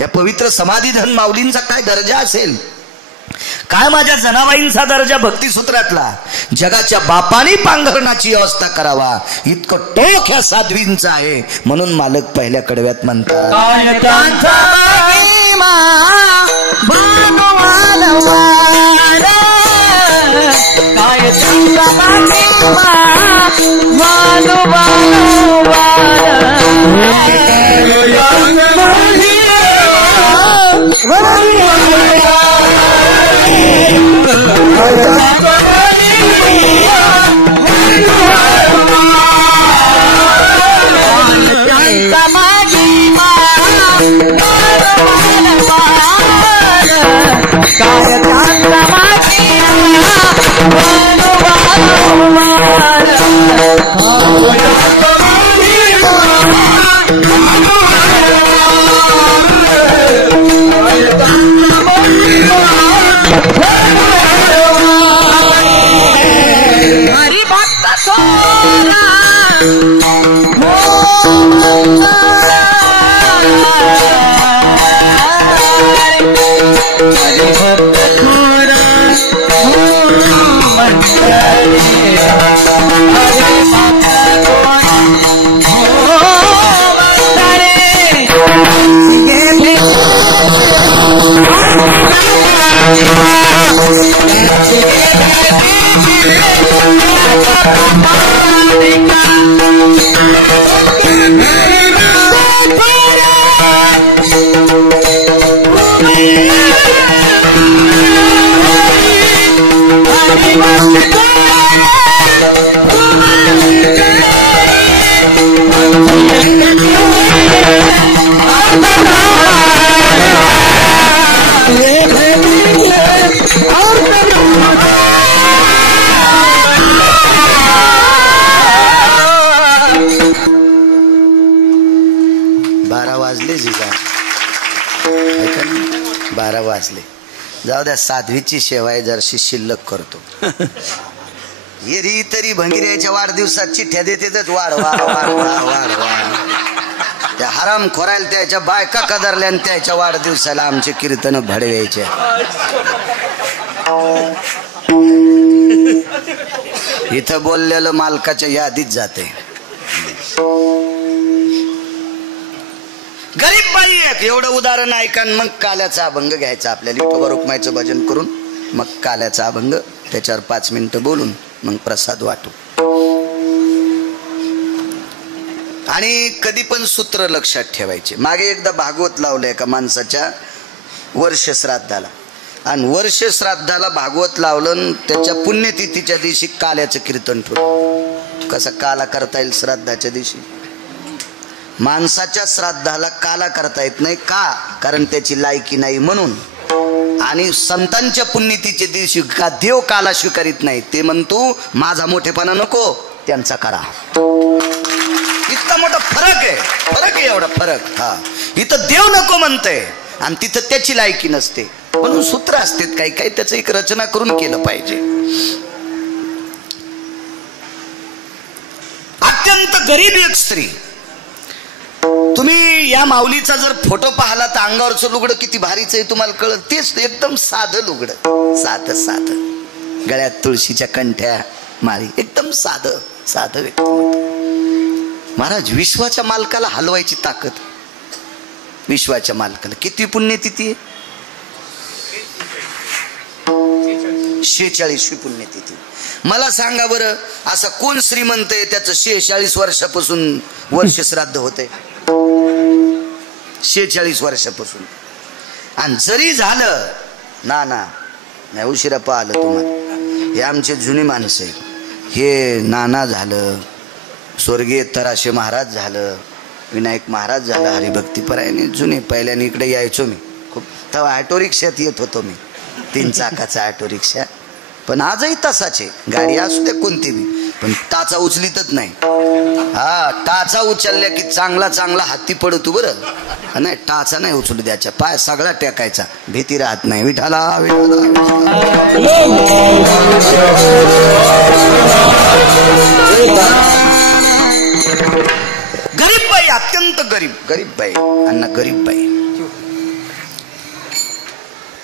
या पवित्र समाधीधन माऊलींचा काय दर्जा असेल, काय माझ्या जनाबाईंचा दर्जा भक्तिसूत्रातला. जगाच्या बापाने पांघरणाची व्यवस्था करावा इतकं टोक ह्या साध्वींचं आहे. म्हणून मालक पहिल्या कडव्यात म्हणतात, जाऊ द्या, साध्वीची सेवा आहे, जरशी शिल्लक करतो. येरी तरी भंगिऱ्याच्या वाढदिवसात चिठ्ठ्या देतेच वाढवा वाढवा वाढवा. त्या हराम खोरायला त्याच्या बायका कदरल्या आणि त्याच्या वाढदिवसाला आमचे कीर्तन भडवायचे. इथं बोललेलं मालकाच्या यादीत जाते. गरीब बाई एक एवढं उदाहरण ऐका. मग काल्याचा अभंग घ्यायचा आपल्याला. विठोबा रुक्माईचं भजन करून मग काल्याचा अभंग, त्याच्यावर 5 मिनिटं बोलून मग प्रसाद वाटू. आणि कधी पण सूत्र लक्षात ठेवायचे. मागे एकदा भागवत लावलं एका माणसाच्या वर्ष श्राद्धाला, आणि वर्ष श्राद्धाला भागवत लावलं. त्याच्या पुण्यतिथीच्या दिवशी काल्याचं कीर्तन ठेवलं. कसं काला करता येईल श्राद्धाच्या दिवशी? माणसाच्या श्राद्धाला काला करता येत नाही. का? कारण त्याची लायकी नाही म्हणून. आणि संतांच्या पुण्यतिथीच्या दिवशी का देव काला स्वीकारित नाही. ते म्हणतो माझा मोठेपणा नको, त्यांचा करा. इतका मोठा फरक आहे. फरक आहे एवढा फरक. हा, इथं देव नको म्हणतंय आणि तिथं त्याची लायकी नसते. म्हणून सूत्र असतात काही काही, त्याचं एक रचना करून केलं पाहिजे. अत्यंत गरीब एक स्त्री. तुम्ही या माऊलीचा जर फोटो पाहिला तर अंगावरचं लुगडं किती भारीच आहे तुम्हाला कळत. तेच एकदम साधं लुगडं, साधं साधं, गळ्यात तुळशीच्या कंठ्या माळी, एकदम साधं साधं व्यक्तिमत्व. महाराज, विश्वाच्या मालकाला हलवायची ताकद. विश्वाच्या मालकाला किती पुण्यतिथी आहे? 46वी पुण्यतिथी. मला सांगा बरं, असं कोण श्रीमंत आहे त्याचं 46 वर्षापासून वर्ष श्राद्ध होते? 46 वर्षापासून. आणि जरी झालं ना नाही, उशिरा पाहिलं तुम्हाला. हे आमचे जुनी माणसं आहेत. हे नाना झालं, स्वर्गीय तराशे महाराज झालं, विनायक महाराज झालं, हरिभक्तीपरायणे जुने. पहिल्याने इकडे यायचो मी खूप. तेव्हा ऑटो रिक्षात येत होतो मी, 3 चाकाचा ऑटो रिक्षा. पण आजही तसाचे, गाडी असू दे कोणती बी, पण टाचा उचलीतच नाही. हा, टाचा उचलल्या की चांगला चांगला हाती पडतो बरं. नाही, टाचा नाही उचलू द्यायचा, पाय सगळा टेकायचा, भीती राहत नाही. विठाला गरीब बाई, अत्यंत गरीब. गरीब बाई, अण्णा गरीब बाई.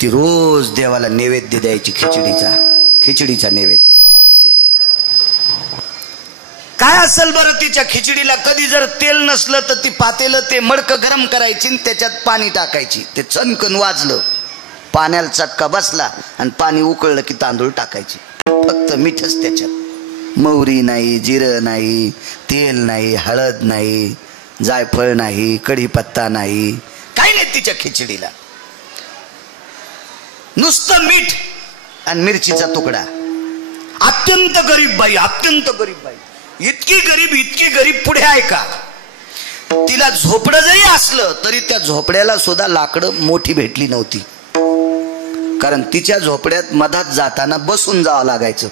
ती रोज देवाला नैवेद्य द्यायची, खिचडीचा नैवेद्य. खिचडी काय असेल बरं तिच्या खिचडीला? कधी जर तेल नसलं तर ती पातेलं ते मडकं गरम करायची, त्याच्यात पाणी टाकायची. ते चणकन वाजलं, पाण्याला चटका बसला आणि पाणी उकळलं की तांदूळ टाकायची. फक्त मीठच त्याच्यात. मोहरी नाही, जिरं नाही, तेल नाही, हळद नाही, जायफळ नाही, कढीपत्ता नाही, काही नाही तिच्या खिचडीला. नुसतं मीठ आणि मिरचीचा तुकडा. अत्यंत गरीब बाई, अत्यंत गरीब बाई. इतकी गरीब पुढे आहे का? तिला झोपडं जरी असलं तरी त्या झोपड्याला सुद्धा लाकडं मोठी भेटली नव्हती. कारण तिच्या झोपड्यात मधात जाताना बसून जावं लागायचं.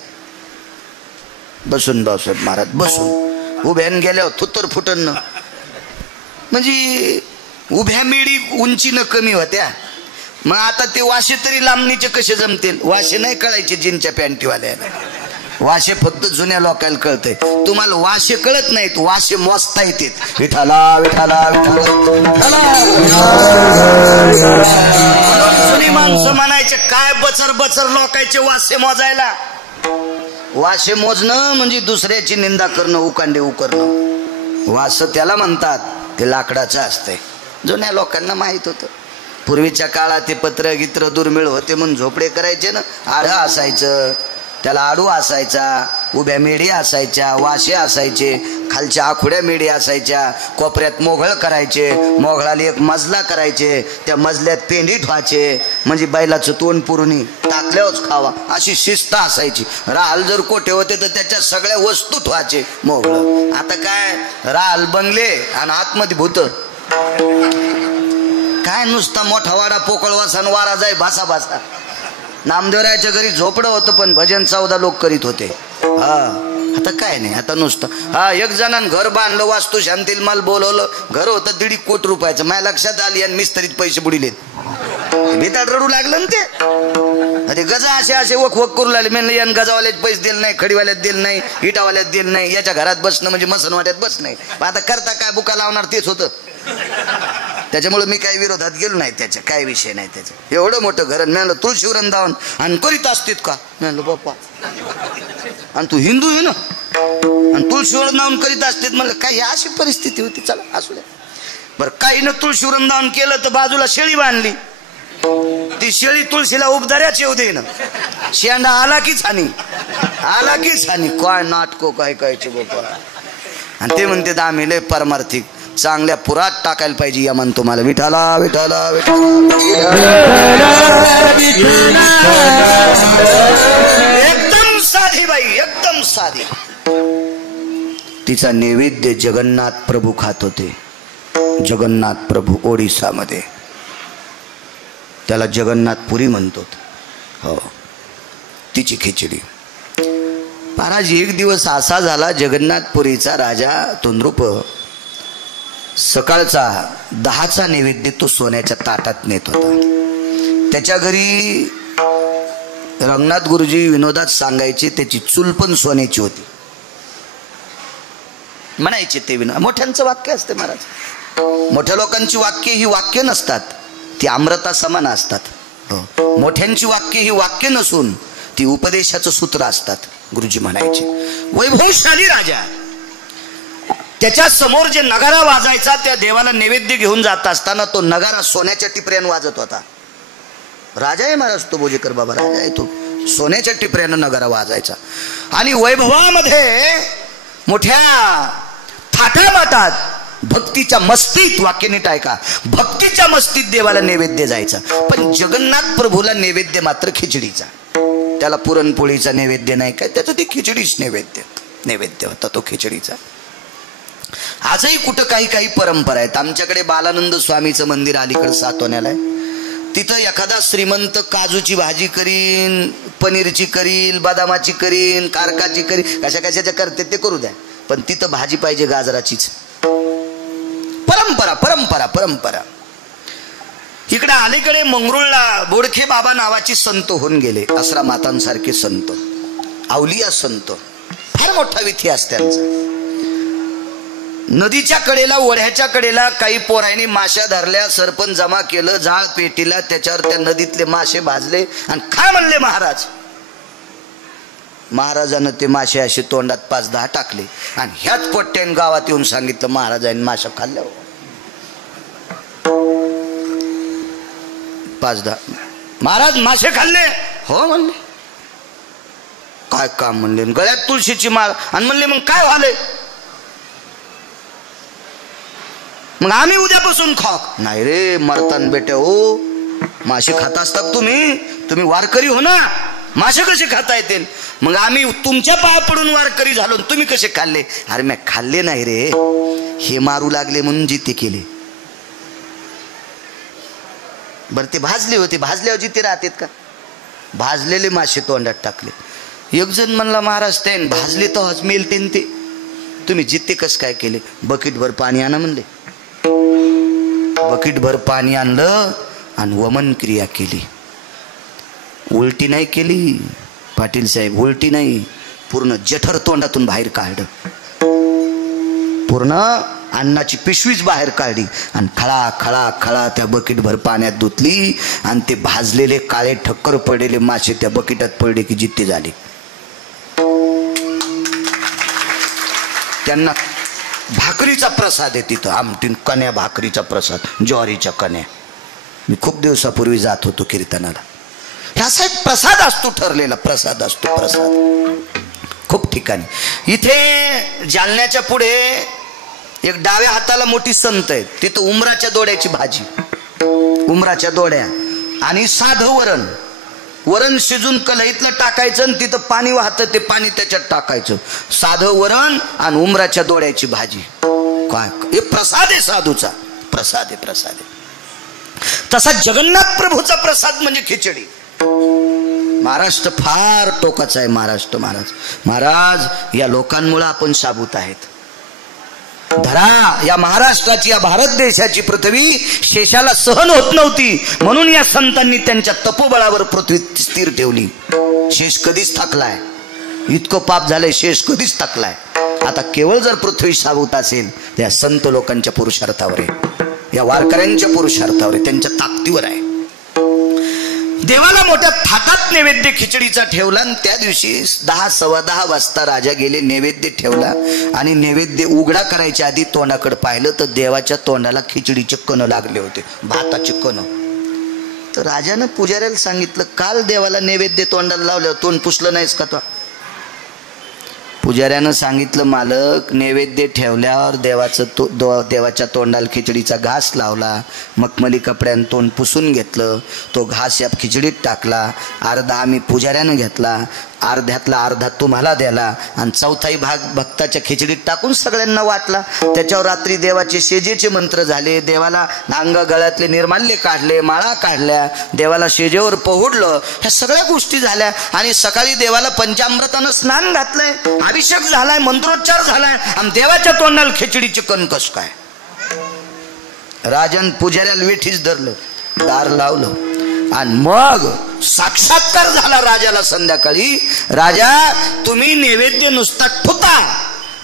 बसून महाराज बसून. उभ्यान गेल्यावर थुत्तर फुटन, म्हणजे उभ्या मिडी उंचीनं कमी होत्या. मग आता ते वाशे तरी लांबणीचे कसे जमतील? वाशे नाही कळायचे जीनच्या पॅन्टीवाल्याला. वाशे फक्त जुन्या लोकांना कळतंय, तुम्हाला वाशे कळत नाहीत, वाशे मोजता येतात. विठाला विठाला विठाला. जुनी माणसं म्हणायचे काय बचर बचर लोकांचे वासे मोजायला. वाशे मोजणं म्हणजे दुसऱ्याची निंदा करणं, उकांडे उकरणं. वास त्याला म्हणतात, ते लाकडाचं असतंय. जुन्या लोकांना माहित होतं. पूर्वीच्या काळात ते पत्र गित्र दुर्मिळ होते म्हणून झोपडे करायचे ना. आढं असायचं, त्याला आडू असायचा, उभ्या मेढी असायच्या, वाशे असायचे, खालच्या आखुड्या मेढी असायच्या, कोपऱ्यात मोघळ करायचे, मोघळाला एक मजला करायचे, त्या मजल्यात पेंडी ठेवायचे म्हणजे बैलाचं तोंड पुरणी टाकल्यावरच खावा अशी शिस्त असायची. राहल जर कोठे होते तर त्याच्या सगळ्या वस्तू ठेवायचे मोघळ. आता काय राहल बंगले आणि आतमध्ये भूत. काय नुसता मोठा वाडा पोकळवासा आणि वारा जाय भासा भासा. नामदेवरायाच्या घरी झोपडं होतं पण भजन 14 लोक करीत होते. हा आता काय नाही, आता नुसतं हा एक जणांनी घर बांधलं, वास्तू शांतील माल बोलवलं, घर होतं 1.5 कोटी रुपयाचं. माझ्या लक्षात आली आणि मिस्त्रीत पैसे बुडिलेत. बेताड रडू लागलं ना ते. अरे गजा असे असे वक वक करू लागले. म्हणलं यान गजावाल्यात पैसे दिले नाही, खडीवाल्यात दिले नाही, इटावाल्यात दिले नाही, याच्या घरात बसणं म्हणजे मसनवाड्यात बस नाही. आता करता काय बुका लावणार तेच होतं. त्याच्यामुळे मी काही विरोधात गेलो नाही, त्याच्या काय विषय नाही. त्याचं एवढं मोठं घर. म्हणलं तुळशी वृंदावन आणि करीत असतीत का. म्हणलं बाप्पा आणि तू हिंदू आहे ना आणि तुळशी वृंदावन करीत असतीत. म्हणलं काही अशी परिस्थिती होती, चला असू द्या. बरं काही न तुळशी वृंदावन केलं तर बाजूला शेळी बांधली. ती शेळी तुळशीला उपदाऱ्याच येऊ दे ना. शेंडा आला की छानी, आला की छानी. काय नाटको काय कायचे बाप्पा. आणि ते म्हणते आम्ही लय परमार्थिक चांगल्या पुरात टाकायला पाहिजे या मन तुम्हाला. विठाला विठाला एकदम साधी बाई, एकदम साधी. तिचा नैवेद्य जगन्नाथ प्रभू खात होते. जगन्नाथ प्रभू ओडिसामध्ये, त्याला जगन्नाथपुरी म्हणतो. हो, तिची खिचडी. महाराज एक दिवस असा झाला, जगन्नाथपुरीचा राजा तोंद्रुप सकाळचा 10चा नैवेद्य तो सोन्याच्या ताटात नेत होता. त्याच्या घरी रंगनाथ गुरुजी विनोदात सांगायचे, त्याची चूल पण सोन्याची होती. म्हणायचे ते मोठ्यांचं वाक्य असते महाराज. मोठ्या लोकांची वाक्य ही वाक्य नसतात, ती अमृता समान असतात. मोठ्यांची वाक्य ही वाक्य नसून ती उपदेशाचं सूत्र असतात. गुरुजी म्हणायचे वैभवशाली राजा, त्याच्या समोर जे नगारा वाजायचा, त्या देवाला नैवेद्य घेऊन जात असताना तो नगारा सोन्याच्या टिपऱ्यानं वाजत होता. राजा आहे महाराज तो, बोजेकर बाबा राजा आहे तो. सोन्याच्या टिपऱ्यानं नगारा वाजायचा. आणि वैभवामध्ये मोठ्या थाटामाटात भक्तीच्या मस्तीत, वाक्य नीट ऐका, भक्तीच्या मस्तीत देवाला नैवेद्य जायचा. पण जगन्नाथ प्रभूला नैवेद्य मात्र खिचडीचा. त्याला पुरणपोळीचा नैवेद्य नाही काय, त्याचं ते खिचडीच नैवेद्य होता तो खिचडीचा. आजही कुठं काही काही परंपरा आहेत. आमच्याकडे बालानंद स्वामीचं मंदिर अलीकडे सातोण्याला आहे. तिथं एखादा श्रीमंत काजूची भाजी करीन, पनीरची करील, बदामाची करीन, कारकाची करीन, कशा कशाच्या करते ते करू द्या, पण तिथं भाजी पाहिजे गाजराचीच. परंपरा परंपरा परंपरा. इकडे अलीकडे मंगरुळला बोडखे बाबा नावाची संत होऊन गेले. असरा मातांसारखे संत, अवलिया संत, फार मोठा विधी असते त्यांचा. नदीच्या कडेला, ओढ्याच्या कडेला काही पोरांनी माश्या धरल्या, सरपंच जमा केलं, जाळ पेटीला, त्याच्यावर त्या नदीतले मासे भाजले आणि खा म्हणले महाराज. महाराजानं ते मासे असे तोंडात 5-10 टाकले आणि ह्याच पोट्ट्याने गावात येऊन सांगितलं महाराजांनी मासे खाल्ल्या. 5-10 महाराज मासे खाल्ले. हो म्हणले. काय काम म्हणले. गळ्यात तुळशीची माळ. आणि म्हणले मग काय झाले. मग आम्ही उद्यापासून खाऊ. नाही रे मरतान बेटे हो, मासे खाता असतात तुम्ही वारकरी हो ना, मासे कसे खाता येतील. मग आम्ही तुमच्या पाया पडून वारकरी झालो, तुम्ही कसे खाल्ले. अरे मी खाल्ले नाही रे, हे मारू लागले म्हणून जिते केले. बरं ते भाजले होते, भाजल्यावर जिते राहतात का. भाजलेले मासे तोंडात टाकले. एक जण म्हणला महाराज ते भाजले तर हज मेलते ते, तुम्ही जिते कस काय केले. बकेटभर पाणी आणा म्हणले. बकेटभर पाणी आणलं आणि वमन क्रिया केली. उलटी नाही केली पाटील साहेब, उलटी नाही, पूर्ण जठर तोंडातून बाहेर काढलं, पूर्ण अन्नाची पिशवीच बाहेर काढली आणि खळा खळा खळा त्या बकेटभर पाण्यात धुतली आणि ते भाजलेले काळे ठक्कर पडलेले मासे त्या बकेटात पडले की जित्ते झाले. त्यांना भाकरीचा प्रसाद आहे तिथं, आमटीन कण्या भाकरीचा प्रसाद, ज्वारीच्या कण्या. मी खूप दिवसापूर्वी जात होतो कीर्तनाला. ह्याचा एक प्रसाद असतो, ठरलेला प्रसाद असतो, प्रसाद खूप ठिकाणी. इथे जालन्याच्या पुढे एक डाव्या हाताला मोठी संत आहे, तिथं उमराच्या दोड्याची भाजी, उमराच्या दोड्या आणि साधं वरण, वरण शिजून कढईतलं टाकायचं आणि तिथं पाणी वाहतं, ते पाणी त्याच्यात टाकायचं. साधं वरण आणि उमराच्या दोड्याची भाजी. काय हे प्रसाद आहे, साधूचा प्रसाद आहे, प्रसाद आहे. तसा जगन्नाथ प्रभूचा प्रसाद म्हणजे खिचडी. महाराष्ट्र फार टोकाचा आहे. महाराष्ट्र महाराज या लोकांमुळे आपण साबूत आहेत. धरा या महाराष्ट्राची, या भारत देशाची पृथ्वी शेषाला सहन होत नव्हती, म्हणून या संतांनी त्यांच्या तपोबळावर पृथ्वी स्थिर ठेवली. शेष कधीच थकलाय, इतकं पाप झालंय, शेष कधीच थकलाय. आता केवळ जर पृथ्वी साबूत असेल त्या संत लोकांच्या पुरुषार्थावर आहे, या वारकऱ्यांच्या पुरुषार्थावर आहे, त्यांच्या ताकदीवर आहे. देवाला मोठ्या थाटात नैवेद्य खिचडीचा ठेवला आणि त्या दिवशी 10 सव्वा 10 वाजता राजा गेले, नैवेद्य ठेवला आणि नैवेद्य उघडा करायच्या आधी तोंडाकडे पाहिलं तर देवाच्या तोंडाला खिचडीचे कण लागले होते, भाताचे कण. तर राजानं पुजाऱ्याला सांगितलं, काल देवाला नैवेद्य तोंडाला लावल्यावर तोंड पुसलं नाहीस का तो? पुजाऱ्यानं सांगितलं, मालक नैवेद्य ठेवल्यावर देवाच्या तोंडाला खिचडीचा घास लावला, मखमली कपड्यानं तोंड पुसून घेतलं, तो घास या खिचडीत टाकला, अर्धा आम्ही पुजाऱ्यानं घेतला, अर्ध्यातला अर्धा तुम्हाला द्याला आणि चौथाई भाग भक्ताच्या खिचडीत टाकून सगळ्यांना वाटला. त्याच्यावर रात्री देवाचे शेजेचे मंत्र झाले, देवाला अंग गळ्यातले निर्माल्य काढले, माळा काढल्या, देवाला शेजेवर पहुडलं, ह्या सगळ्या गोष्टी झाल्या आणि सकाळी देवाला पंचामृतानं स्नान घातलंय, अभिषेक झालाय, मंत्रोच्चार झालाय आणि देवाच्या तोंडाला खिचडीचे कण कस काय? राजन पुजाऱ्याला वेठीच धरलं, दार लावलं आणि मग साक्षात्कार झाला राजाला संध्याकाळी. राजा तुम्ही नैवेद्य नुसता ठुता,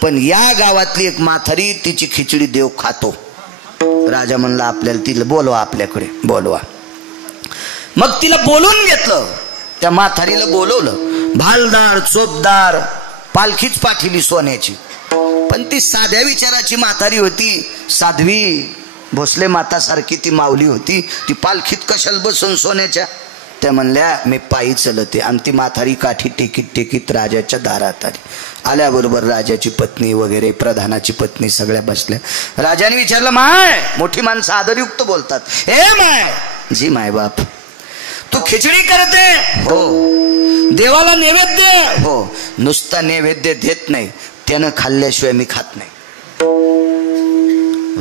पण या गावातली एक म्हातारी तिची खिचडी देव खातो. राजा म्हणला आपल्याला तिला बोलवा, आपल्याकडे बोलवा. मग तिला बोलून घेतलं, त्या म्हातारीला बोलवलं, भालदार चोपदार पालखीच पाठिली सोन्याची. पण ती साध्या विचाराची म्हातारी होती, साध्वी भोसले माता सारखी ती माऊली होती. ती पालखीत कशाला बसून सोन्याच्या? त्या म्हणल्या मी पायी चलते. आणि ती म्हातारी काठी टेकीत टेकीत राजाच्या दारात आली. आल्याबरोबर राजाची पत्नी वगैरे, प्रधानाची पत्नी सगळ्या बसल्या. राजाने विचारलं, माय, मोठी माणसं आदरयुक्त बोलतात, हे माय. जी माय बाप. तू खिचडी करते? हो. देवाला नैवेद्य? हो. नुसता नैवेद्य देत नाही, त्यानं खाल्ल्याशिवाय मी खात नाही.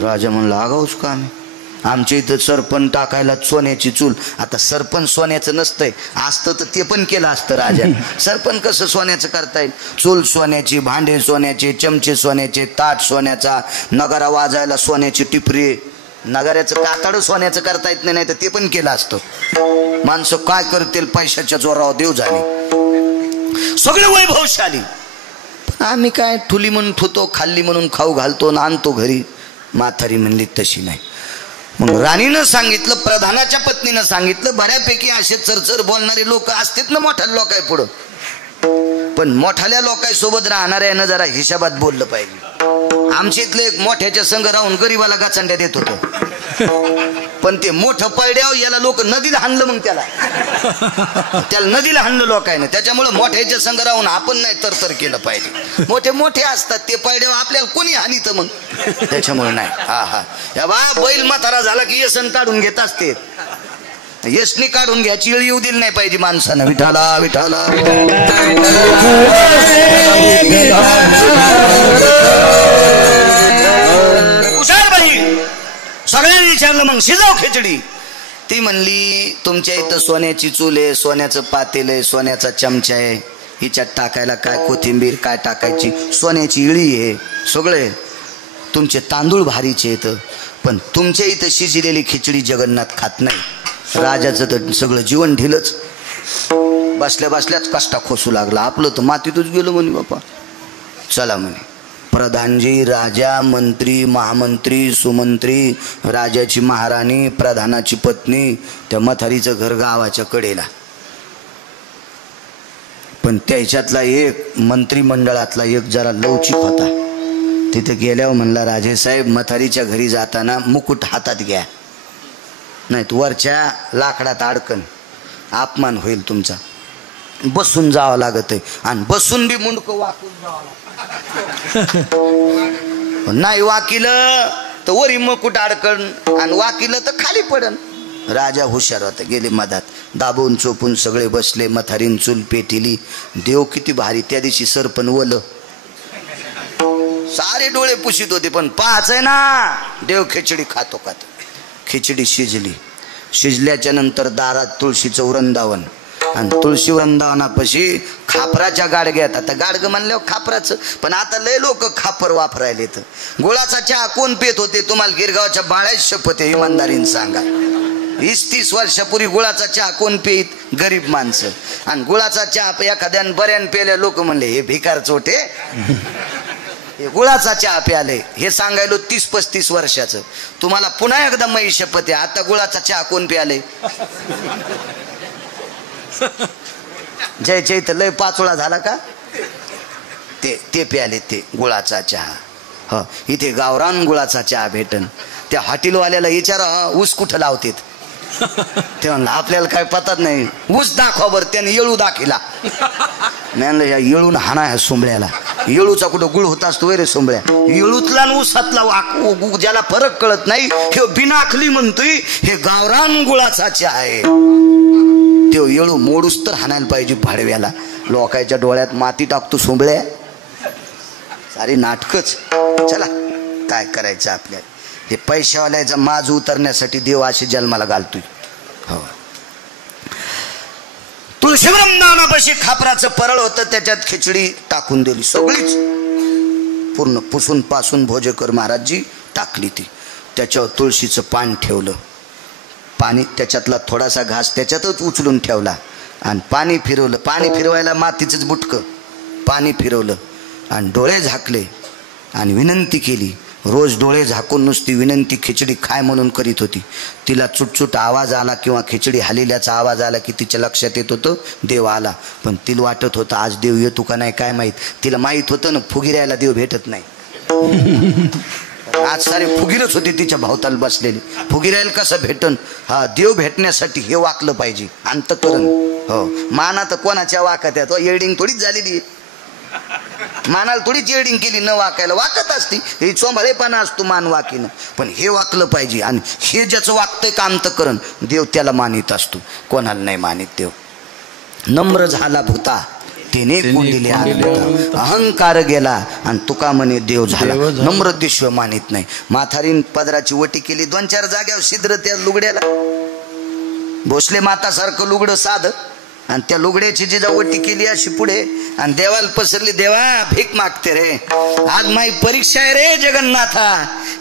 राजा म्हणला, आगाऊच का आमच्या इथं सरपण टाकायला सोन्याची चूल. आता सरपण सोन्याचं नसतंय, असतं तर ते पण केलं असतं राजाने. सरपण कसं सोन्याचं करता येईल? चूल सोन्याची, भांडे सोन्याचे, चमचे सोन्याचे, ताट सोन्याचा, नगारा वाजायला सोन्याची टिपरी, नगाऱ्याचं कातड सोन्याचं करता येत नाही, तर ते पण केलं असतं. माणसं काय करतील, पैशाच्या जोरावर देव झाले, सगळं वैभवशाली. पण आम्ही काय ठुली म्हणून ठुतो, खाल्ली म्हणून खाऊ घालतो आणि आणतो घरी. म्हातारी म्हणली तशी नाही. मग राणीनं सांगितलं, प्रधानाच्या पत्नीनं सांगितलं, बऱ्यापैकी असे चरचर बोलणारे लोक असतात ना मोठ्या लोकाय पुढं, पण मोठ्याल्या लोकांसोबत राहणाऱ्यानं जरा हिशोबात बोललं पाहिजे. आमच्या इथले एक मोठ्याच्या संघ राहून गरीबाला गाचंड्या देत होतो, पण ते मोठं पळड्याव याला लोक नदीला हाणलं, मग त्याला नदीला हाणलं लोकांना. त्याच्यामुळे मोठ्याच्या संघ राहून आपण नाही तरतर केलं पाहिजे. मोठे मोठे असतात ते पळड्याव, आपल्याला कोणी हानीत मग, त्याच्यामुळे नाही. हा हा या बा बैल म्हातारा झाला की येसन काढून घेत असते, यशनी काढून घ्यायची वेळ येऊ दिली नाही पाहिजे माणसानं. विठाला विठाला सगळ्यांनी विचारलं, मग शिजाव खिचडी. ती म्हणली, तुमच्या इथं सोन्याची चूल आहे, सोन्याचं पातेल आहे, सोन्याचा चमचा आहे, हिच्यात टाकायला काय कोथिंबीर काय टाकायची, सोन्याची इळी आहे, सगळे तुमचे तांदूळ भारीचे येतं, पण तुमच्या इथं शिजलेली खिचडी जगन्नाथ खात नाही. राजाचं तर सगळं जीवन ढिलच. बसल्या बसल्याच कष्टा खोसू लागला. आपलं तर मातीतच गेलो म्हणे बापा. चला म्हणे प्रधानजी, राजा, मंत्री, महामंत्री, सुमंत्री, राजाची महाराणी, प्रधानाची पत्नी, त्या म्हातारीचं घर गावाच्या कडेला. पण त्याच्यातला एक मंत्रिमंडळातला एक जरा लवचिक होता. तिथे गेल्यावर म्हणला, राजेसाहेब म्हातारीच्या घरी जाताना मुकुट हातात घ्या, नाही तर वरच्या लाकडात अडकन, अपमान होईल तुमचा. बसून जावं लागत आहे आणि बसून बी मुंडकं वाकून जावं लागत. नाही वाकिलं तर वरी मुकुट अडकण आणि वाकिलं तर खाली पडन. राजा हुशार होता, गेले मधात, दाबून चोपून सगळे बसले. म्हातारीन चूल पेटिली. देव किती भारी. त्या दिवशी सरपण ओलं, सारे डोळे पुशीत होते, पण पाहायचंय ना देव खिचडी खातो खातो. खिचडी शिजली. शिजल्याच्या नंतर दारात तुळशीचं वृंदावन आणि तुळशी वृंदावनापाशी खापराच्या गाडग्यात. आता गाडगं म्हणल्यावर खापराचं, पण आता लय लोक खापर वापरायले. तर गुळाचा चहा कोण पेत होते? तुम्हाला गिरगावच्या बाळ्याच शपथ आहे, इमानदारीने सांगा. 20-30 वर्षापूर्वी गुळाचा चहा कोण पेत? गरीब माणसं. आणि गुळाचा चहा एखाद्यानं बऱ्यान पेल्या लोक म्हणले हे भिकार चोटे, हे गुळाचा चहा प्याले. हे सांगायलो 30-35 वर्षाचं. तुम्हाला पुन्हा एकदा मै शपथ आहे, आता गुळाचा चहा कोण प्याले? जय तर लय पाचोळा झाला का? ते प्याले ते गुळाचा चहा. हो, इथे गावरान गुळाचा चहा भेटन. त्या हॉटेलवाल्याला विचारा ऊस कुठं लावतेत. ते म्हणलं आपल्याला काय पतात नाही. ऊस दाखवा बरं. त्याने येळू दाखिला. म्हणलं या येळून हाणा ह्या सोंबळ्याला. येळूचा कुठं गुळ होत असतो रे सोंबळ्या. येळूतला ऊसातला ज्याला फरक कळत नाही हे बिनाखली म्हणतोय हे गावरान गुळाचा चहा आहे. तो येळू मोडूस तर हाणायला पाहिजे भाडव्याला. लोकांच्या डोळ्यात माती टाकतो सोंबळ्या. सारी नाटकच. चला काय करायचं आपल्याला. हे पैशावाल्याचा माज उतरण्यासाठी देव अशी जन्माला घालतोय. हो, तुळशी वृंदावनापाशी खापराचं परळ होतं, त्याच्यात खिचडी टाकून दिली सगळीच पूर्ण पुसून पासून. भोजेकर महाराजजी टाकली ती. त्याच्यावर तुळशीचं पान ठेवलं. पाणी त्याच्यातला थोडासा घास त्याच्यातच उचलून ठेवला आणि पाणी फिरवलं. पाणी फिरवायला मातीचंच बुटकं. पाणी फिरवलं आणि डोळे झाकले आणि विनंती केली. रोज डोळे झाकून नुसती विनंती खिचडी खाय म्हणून करीत होती. तिला चुटचुट आवाज आला किंवा खिचडी हलिल्याचा आवाज आला की तिच्या लक्षात येत होतं देव आला. पण तिला वाटत होतं आज देव येतो का नाही काय माहीत. तिला माहीत होतं ना फुगिरायला देव भेटत नाही. आज सारे फुगीरच होते तिच्या भावताल बसलेली. फुगिरायला कसं भेटन? हा, देव भेटण्यासाठी हे वाकलं पाहिजे अंतकरण. हो, माना तर कोणाच्या वाकत यात येडिंग थोडीच झालेली. मानाला थोडीच येडिंग केली न वाकायला. वाकत असती हे चोंबळेपणा असतो मान वाकीनं. पण हे वाकलं पाहिजे. आणि हे ज्याचं वाकतंय का अंतकरण देव त्याला मानित असतो, कोणाला नाही मानित देव. नम्र झाला भूता तिने कुंडिले अहंकार गेला आणि तुका म्हणे देव झाला. नम्र दिश्व मानित नाही. म्हातारीन पदराची वटी केली. 2-4 जाग्यावर छिद्र त्या लुगड्याला. भोसले माता सारखं लुगडं साध आणि त्या लुगड्याची जिजावटी केली अशी पुढे आणि देवाला पसरली. देवा भीक मागते रे, आज माई परीक्षा आहे रे जगन्नाथा.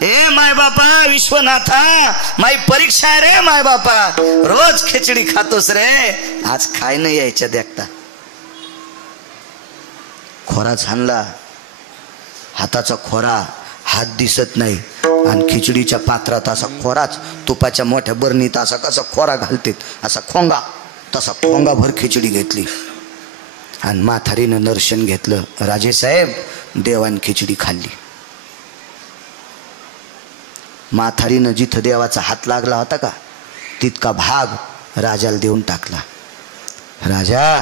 हे माय बापा विश्वनाथा, माई परीक्षा आहे रे माय बापा. रोज खिचडी खातोस रे, आज खाय नाही यायच्या देखता. खोरा छानला, हाताचा खोरा, हात दिसत नाही आणि खिचडीच्या पात्रात असा खोराच, तुपाच्या मोठ्या बरणीत असा कसा खोरा घालतेत असा खोंगा, तसा खोंगाभर खिचडी घेतली आणि म्हातारीनं दर्शन घेतलं. राजेसाहेब देवान खिचडी खाल्ली. म्हातारीनं जिथं देवाचा हात लागला होता का तितका भाग राजाला देऊन टाकला. राजा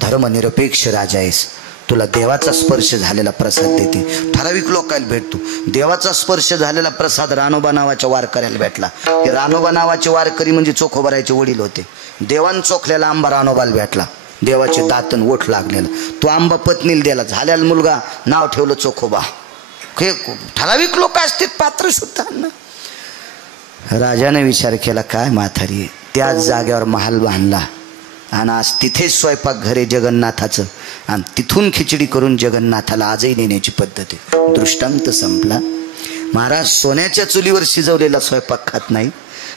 धर्मनिरपेक्ष राजा आहेस, तुला देवाचा स्पर्श झालेला प्रसाद देते. ठराविक लोकांना भेटतो देवाचा स्पर्श झालेला प्रसाद. रानोबा नावाच्या वारकऱ्याला भेटला. हे रानोबा नावाचे वारकरी म्हणजे चोखोबारायचे वडील होते. देवान चोखलेला आंबा रानोबाला भेटला. देवाचे दातन ओठ लागलेला तो आंबा पत्नीला दिला. झाल्याला मुलगा नाव ठेवलं चोखोबा. हे ठराविक लोक असतात पात्र सुद्धा. राजाने विचार केला काय म्हातारी, त्याच जागेवर महाल बांधला आणि आज तिथेच स्वयंपाक घरे जगन्नाथाचं आणि तिथून खिचडी करून जगन्नाथाला आजही नेण्याची पद्धत आहे. दृष्टांत संपला. महाराज सोन्याच्या चुलीवर शिजवलेला स्वयंपाक खात नाही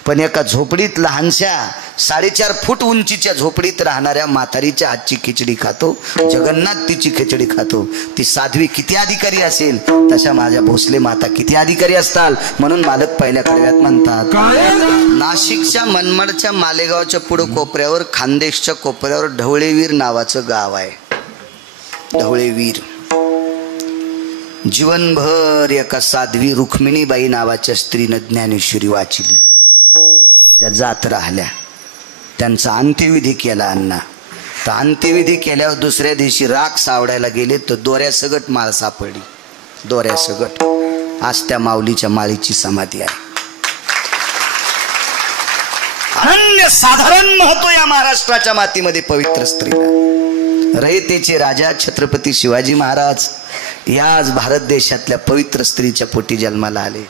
पण एका झोपडीत लहानशा 4.5 फूट उंचीच्या झोपडीत राहणाऱ्या म्हातारीच्या हातची खिचडी खातो. जगन्नाथ तिची खिचडी खातो. ती साध्वी किती अधिकारी असेल तशा माझ्या भोसले माता किती अधिकारी असताल. म्हणून मालक पहिल्या कडव्यात म्हणतात, नाशिकच्या मनमाडच्या मालेगावच्या पुढं कोपऱ्यावर खानदेशच्या कोपऱ्यावर ढवळेवीर नावाचं गाव आहे. ढवळेवीर. जीवनभर एका साध्वी रुक्मिणीबाई नावाच्या स्त्रीनं ज्ञानेश्वरी वाचली. त्या जात राहिल्या. त्यांचा अंत्यविधी केला अण्णा. तर अंत्यविधी केल्यावर दुसऱ्या दिवशी राख सावडायला गेले तर दोऱ्यासगट माळ सापडली. दोऱ्यासगट. आज त्या माऊलीच्या माळीची समाधी आहे. अनन्य साधारण महत्व या महाराष्ट्राच्या मातीमध्ये पवित्र स्त्रीला. रयतेचे राजा छत्रपती शिवाजी महाराज याच भारत देशातल्या पवित्र स्त्रीच्या पोटी जन्माला आले.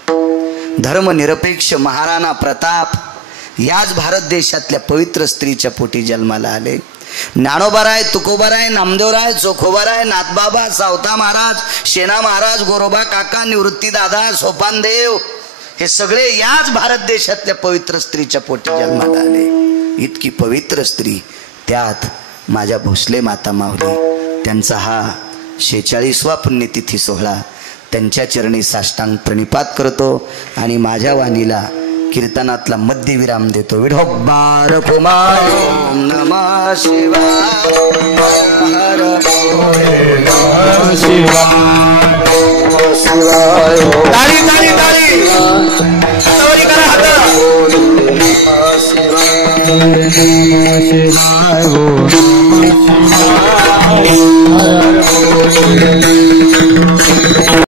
धर्मनिरपेक्ष महाराणा प्रताप याच भारत देशातल्या पवित्र स्त्रीच्या पोटी जन्माला आले. ज्ञानोबाराय, तुकोबाराय, नामदेवराय, चोखोबाराय, नाथबाबा, सावता महाराज, शेना महाराज, गोरोबा काका, निवृत्ती दादा, सोपानदेव हे सगळे याच भारत देशातल्या पवित्र स्त्रीच्या पोटी जन्माला आले. इतकी पवित्र स्त्री, त्यात माझ्या भोसले माता माऊली. त्यांचा हा 46वा पुण्यतिथी सोहळा. त्यांच्या चरणी साष्टांग प्रणिपात करतो आणि माझ्या वाणीला कीर्तनातला मध्यविराम देतो. विठोबार कुमार नमः शिवाय. ताली ताली ताली करा हात.